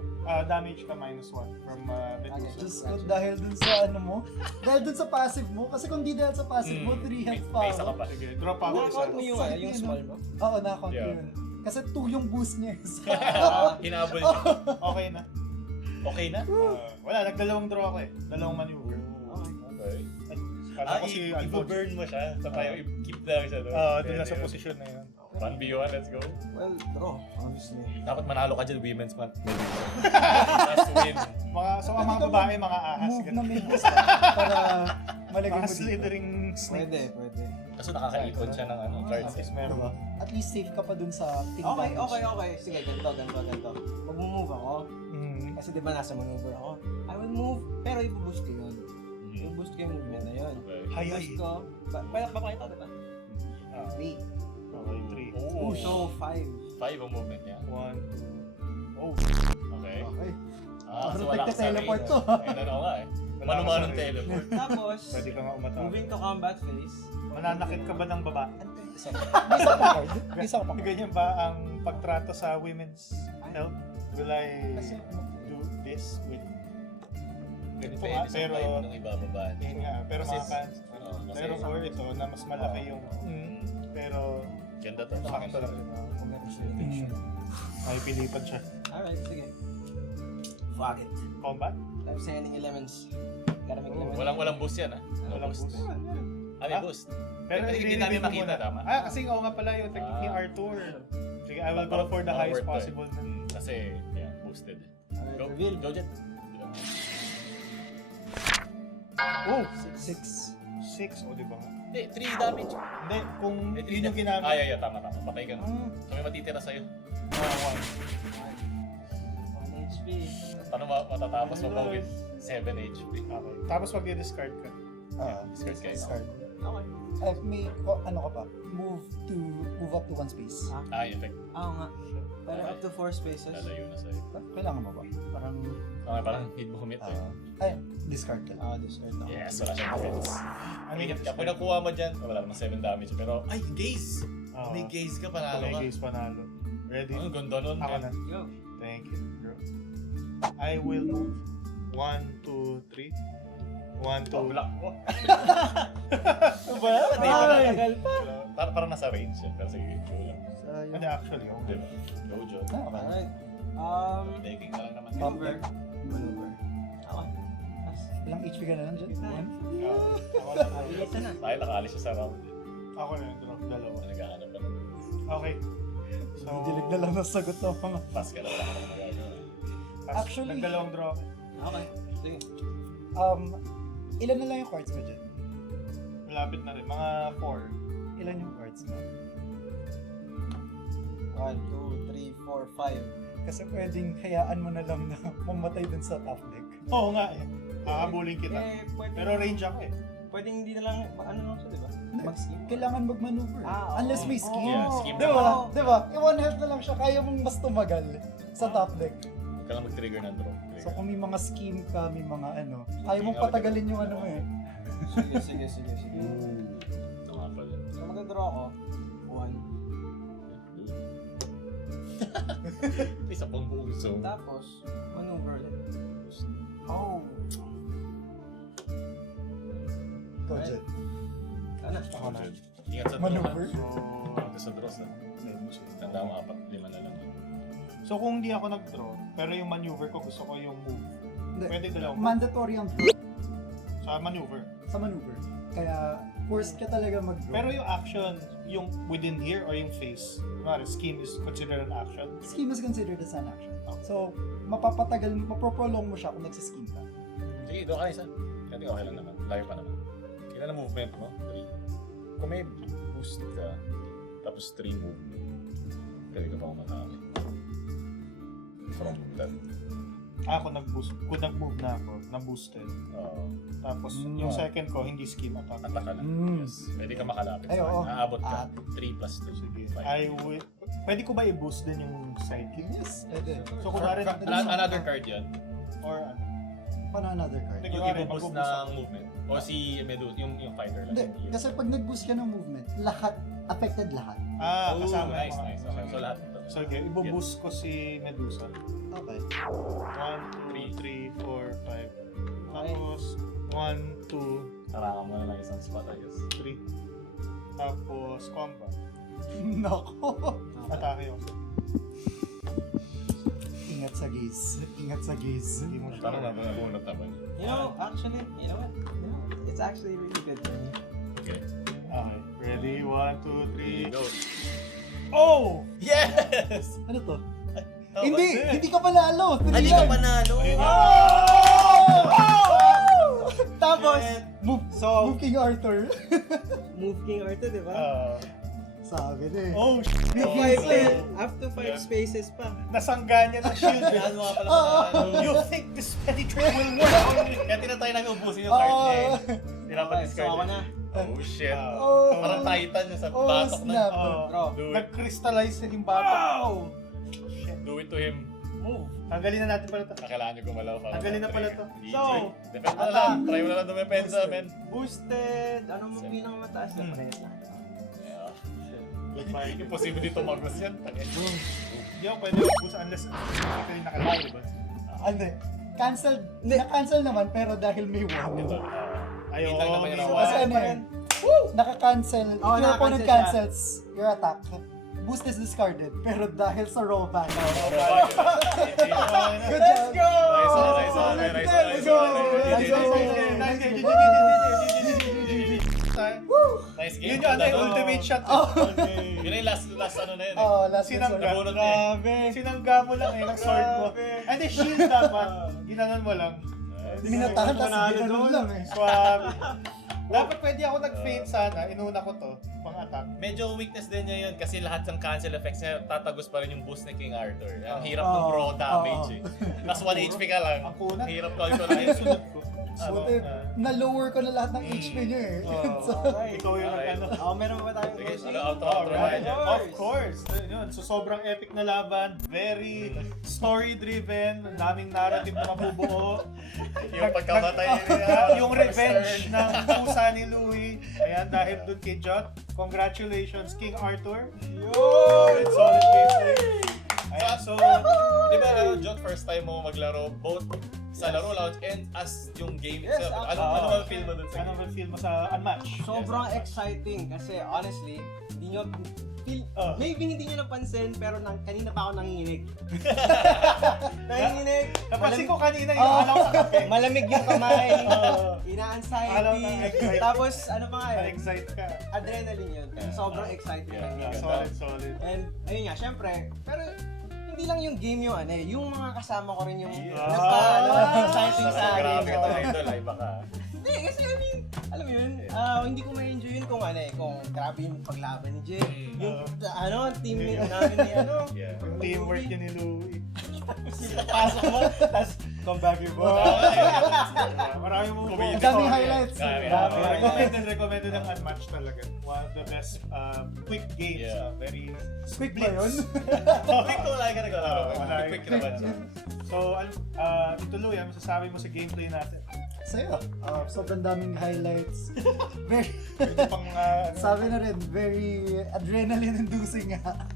Damage ka -1 from Medusa. Diyos ko, dahil dun sa ano mo, dahil dun sa passive mo, kasi kung di dahil sa passive mo, 3 health pa May isa ka ako. pa. Sige, draw pa ako isa. Na-count mo yung, Sakit yung yun, small no? mo? Oo, na-count Yeah. yun. Kasi 2 yung boost niya. Hinabol niya. Okay na. Okay na? Wala, nagdalawang draw ako eh. Dalawang maneuver. Okay. Kala ko si Alfonso. i-burn mo siya. So tayo, i-keep lang siya doon. Doon lang sa posisyon na yun. 1v1, let's go. Well, draw, obviously. Dapat manalo ka dyan, women's month. Last win. So ang mga babae, mga ahas. Move na ganun. may boost para malagay Mga mo dito. slithering snakes. Pwede. Kaso nakakaipon siya ng ano, cards. At least eh. meron. Diba? At least safe ka pa dun sa ping Okay. damage. Sige, ganito. Mag-move ako. Kasi di ba nasa maneuver ako? I will move, pero i-boost ko yun. I-boost ko yung movement na yun. Okay. Hayay. I-boost ko, papakita diba? 3. Okay, 3. Oh, So, 5. 5 ang movement niya. 1, 2. Oh, Okay. Okay. So Protect wala the ka sa teleport range. to. Ayun ano nga eh. Wala ka Mano-manong sa range. teleport. Tapos, pwede ka nga umatake. moving to combat phase. Mananakit ka ba ng babae? May isa pa card. May isa pa card. Ganyan ba ang pagtrato sa women's health? Will I do this with ganito nga? Depende sa Pero, vibe ng ibababa. yun nga, pero Kasi- mga fans. Oo, kasi- Pero or ito na mas malaki yung pero Ganda to. sa akin to lang. May pilipad siya. Alright, sige. Fuck it. Combat? I'm sending elements. Gotta make elements. Walang boost yan ah. No Walang boost. boost. May boost. Pero Hindi namin i-review mo makita, muna. tama? Kasi oo nga pala yung technique ni Arthur. Sige, I will go for the Parang highest worth to eh. possible na. Kasi, yeah, boosted. Alright, Go, reveal. go Jet. Oh! 6. 6, o diba? Hindi, 3 damage. Hindi, kung Eh, yun yung ginamit. Yeah, tama. Patay ka na. So may matitira sa'yo. 1. 1 HP. Paano matatapos mo pa with 7 HP? Okay. Tapos mag-discard ka. Discard kayo. Discard. Okay. Ay, may, ano ka pa? Move up to 1 space. Effect. Oo nga. Pero up to 4 spaces. Lalayo na sa'yo. Kailangan mo ba? Parang, Okay, parang hit mo commit eh. ay, discard ka. Discard na. Yes, wala siyang defense. Ano Hit yung ka. Pag nakuha mo dyan, wala namang 7 damage. Pero, ay, gaze! May gaze ka, panalo Okay, ka. guys, panalo. Ready? Ang ganda nun. Ako man. na. Go. Thank you, bro. I will move. 1, 2, 3. 1, 2. Block mo. Ba? Ay! Parang nasa range yun. Pero sige, go lang. Hindi, actually, okay. Diba? Go, John. Okay. Alright. Taking na lang naman. Maneuver. Okay. Ilang HP ka na lang dyan? One? Ako na. Abilis na. Tayo nakaalis siya sa round. Ako na, draw. Dalawa. Naghahanap ka na. Okay. So, Didilig na lang ng sagot ng mga... Pass ka na wala ka na magagawa. Actually- nagdalawang draw ako. Okay. Sige. Ilan na lang yung cards mo dyan? Malapit na rin. Mga 4. Ilan yung cards mo? 1, 2, 3, 4, 5. Kasi pwedeng hayaan mo na lang na mamatay dun sa top deck. Oo nga eh. Kakabulin kita. Pwede. Pero range ako eh. Pwedeng hindi na lang, ano lang siya, di ba? Mag-scheme. Kailangan mag-maneuver. Unless may scheme. Yeah, scheme Di ba? Di ba? I-one health na lang siya. Kaya mong mas tumagal sa top deck. Huwag ka lang mag-trigger ng draw. So kung may mga scheme ka, may mga ano, kaya mong patagalin yung ano mo eh. Sige. Ito nga pala. So mag-draw ako. 1. Isa pang buong zone. Tapos, maneuver ulit. Oh. Go, Jet. Ano? Ako na. Ingat sa draw. Maneuver. So, Ingat sa draws na. Tanda mo 4, 5 na lang. so kung hindi ako nag-draw, pero yung maneuver ko gusto ko yung move. Hindi. Pwede dalawang move. Mandatory ang draw Sa maneuver. sa maneuver. Kaya forced ka talaga mag-draw. Pero yung action, yung within here or yung face, kunwari, scheme is considered an action. scheme is considered as an action. So, mapapatagal, mapoprolong mo siya kung nagsischeme ka. Sige, doon ka isa. Kasi okay lang naman. Layo pa naman. Kailan ang movement mo? 3. Kung may boost ka, tapos 3 movement, pwede ka pa umatake. From that. Kung nag-move na ako, na-boosted. Tapos yung second ko, hindi skill attack. Attack ka na. Yes. Pwede ka makalapit. Ay, oo. Aabot ka. 3 plus 2. Sige. 5. Pwede ko ba i-boost din yung sidekick? Yes, pwede. So kung narin, Another card yan. or ano? Paano another card? Like, Yung kunwari, i-boost mag-boost ng movement. O si Medusa, yung fighter lang. Hindi, Hindi. kasi pag nag-boost ka ng movement, lahat, affected lahat. Oh, Kasama nice, yung mga- nice. Okay, so lahat. So, okay, i-boost ko si Medusa. Okay. 1, 2, 3, 4, 5. Tapos, 1, 2, Tarangan mo na lang isang spot, I guess. 3. Tapos, combat. Nako. Atake yun. Ingat sa gaze. Ingat sa gaze. Hindi mo Parang nabunot naman. You know, actually, you know what? It's actually really good for me. Okay. Okay. Ready? 1, 2, 3. Go. Oh! Yes! Ano to? Oh, Hindi! what's it? Hindi ka panalo! Hindi ka panalo! Ayun yun. Tapos, Shit. move, So, move King Arthur. Move King Arthur, di ba? Sabi na eh. oh, Up to 5 spaces pa. nasangga niya ng shield. Yan mga pala You think this petty trick will work? Kaya tinatry namin ubusin yung card niya eh. So Pinapadiscard ako niya. na. Oh shit. Oh. Parang Titan yung sa Oh, batok na. snap. Draw. Do it. Nag-crystallize yung batok. Do it to him. Move. Tanggalin na natin pala ito. Kailangan nyo gumalaw para Tanggalin na pala to. GG. So, Depende na lang. Try mo na lang dumepensa, men. Boosted. Ano mo pinakamataas na press na? Goodbye. Imposible dito magmas yan. Tangin. Hindi ako pwede mag-boost unless physically nakalagay, diba? Ano eh. Cancelled. Na-cancel naman pero dahil may Ito. one. Ayaw, Wait lang naman may yun ako. one. Kasi ano eh. Naka-cancel. If Oh, your opponent naka-cancel siya. cancels your attack, boost is discarded. Pero dahil sa raw ban. Good Let's go! Nice one, nice one, nice one, nice one. Let's go! Nice game. Nice game. Yun yung ano, yung ultimate shot. Yun na yung last ano na yun eh. Oh, last Sinangga. resort. Nabunot niya eh. Sinangga mo lang eh, sword mo. And the shield dapat, ginanon mo lang. Minatahan, tapos ginanon lang eh. Swab. Dapat pwede ako nag-feint sana, inuna ko to, pang-attack. Medyo weakness din niya yun kasi lahat ng cancel effects niya tatagos pa rin yung boost ni King Arthur. Ang hirap ng Oh, raw damage oh. eh. Tapos 1 HP ka lang. Ang kunat. Hirap calculate. Ano yung sunod ko? Buti, na-lower ko na lahat ng HP niya eh. So, Ikaw yung Okay. ano. Oh, meron pa ba tayong Sige, closing? outro Alright, naman. of course. Yun. So sobrang epic na laban, very story-driven, daming narrative na mabubuo. Yung pagkamatay niya. Yung revenge ng pusa ni Louie. Ayan, dahil dun kay Jot. Congratulations, King Arthur. Solid gameplay. Ayan, so, Di ba, Jot, first time mo maglaro both sa laro lounge and as yung game Yes, itself. Ano actually. ba feel mo dun sa ano game? ba feel mo sa Unmatch? Sobrang exciting kasi honestly, hindi nyo maybe hindi nyo napansin pero kanina pa ako nanginginig. Nanginginig. Napansin ko kanina yung alam sa kape. Malamig yung kamay. Alam Ina-anxiety. na, excited. Tapos ano pa nga yun? Na-excite ka. Adrenaline yun. Kasi sobrang exciting Yeah. ng game. Solid, solid. And ayun nga, syempre, pero hindi lang yung game yung ano eh, yung mga kasama ko rin yung exciting sa akin. Grabe So, ka idol, ay baka. Hindi, kasi I mean, alam mo yun, hindi ko ma-enjoy yun kung ano eh, kung grabe yung paglaban ni Jay. Yung teammate namin ni Yeah. Yung teamwork yun ni Louie. pasok mo, tapos come back your ball. Marami mo po. ang daming highlights. Recommended ang Unmatched talaga. One of the best quick games. Yeah. Very Quick ba yun? Quick ko lang ka naglaro. Quick naman siya. So, ituloy, ano masasabi mo sa gameplay natin? Sa'yo. Sobrang daming highlights. Very, Ito pang sabi na rin, very adrenaline-inducing nga.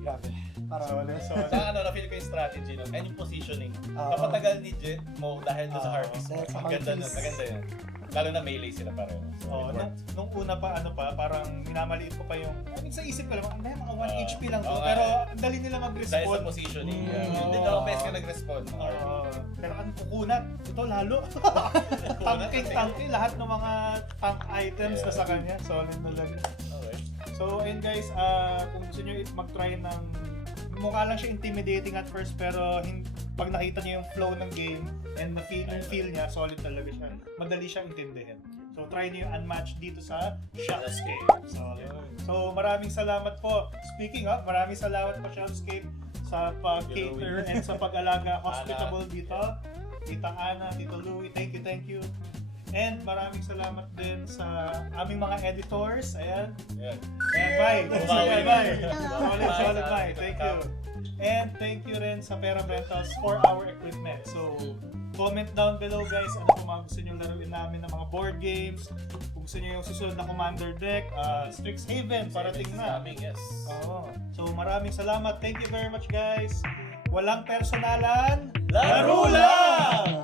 Grabe. Parang, Solid. Saka na-feel ko yung strategy nun and yung positioning. Oo. Kapatagal ni Jet mo dahil doon sa Harpies. dahil sa Maganda Harpies. nun, maganda yan. Lalo na melee sila pareho. So, Oh, it worked. nung una pa, parang minamaliit ko pa yung, I mean, sa isip ko lang, mga 1 HP lang to, oo nga. pero ang dali nila Dahil sa mag-respond. positioning. Mm. Yun din daw best ka nag-respond. Pero ang kukunat, ito lalo. Tanking, lahat ng mga tank items na sa kanya, solid na lang. Okay. So, ayun guys, kung gusto nyo mag-try ng, mukha lang siya intimidating at first, pero pag nakita nyo yung flow ng game and yung feel niya, solid talaga siya. Madali siyang intindihin. So try nyo yung Unmatched dito sa Shopscape. Shopscape. So maraming salamat po. Speaking of, maraming salamat po Shopscape sa pag-cater and sa pag-alaga hospitable dito. Tita Ana, Tito Louie, thank you. And maraming salamat din sa aming mga editors. Ayan. And bye. Bye. Solid bye. Thank you. And thank you rin sa Pera Rentals for our equipment. So, comment down below guys ano kung mga gusto nyo laruin namin ng mga board games. Kung gusto nyo yung susunod na Commander deck, Strixhaven, parating na. Yes. Oo. So, maraming salamat. Thank you very much guys. Walang personalan. Laro lang!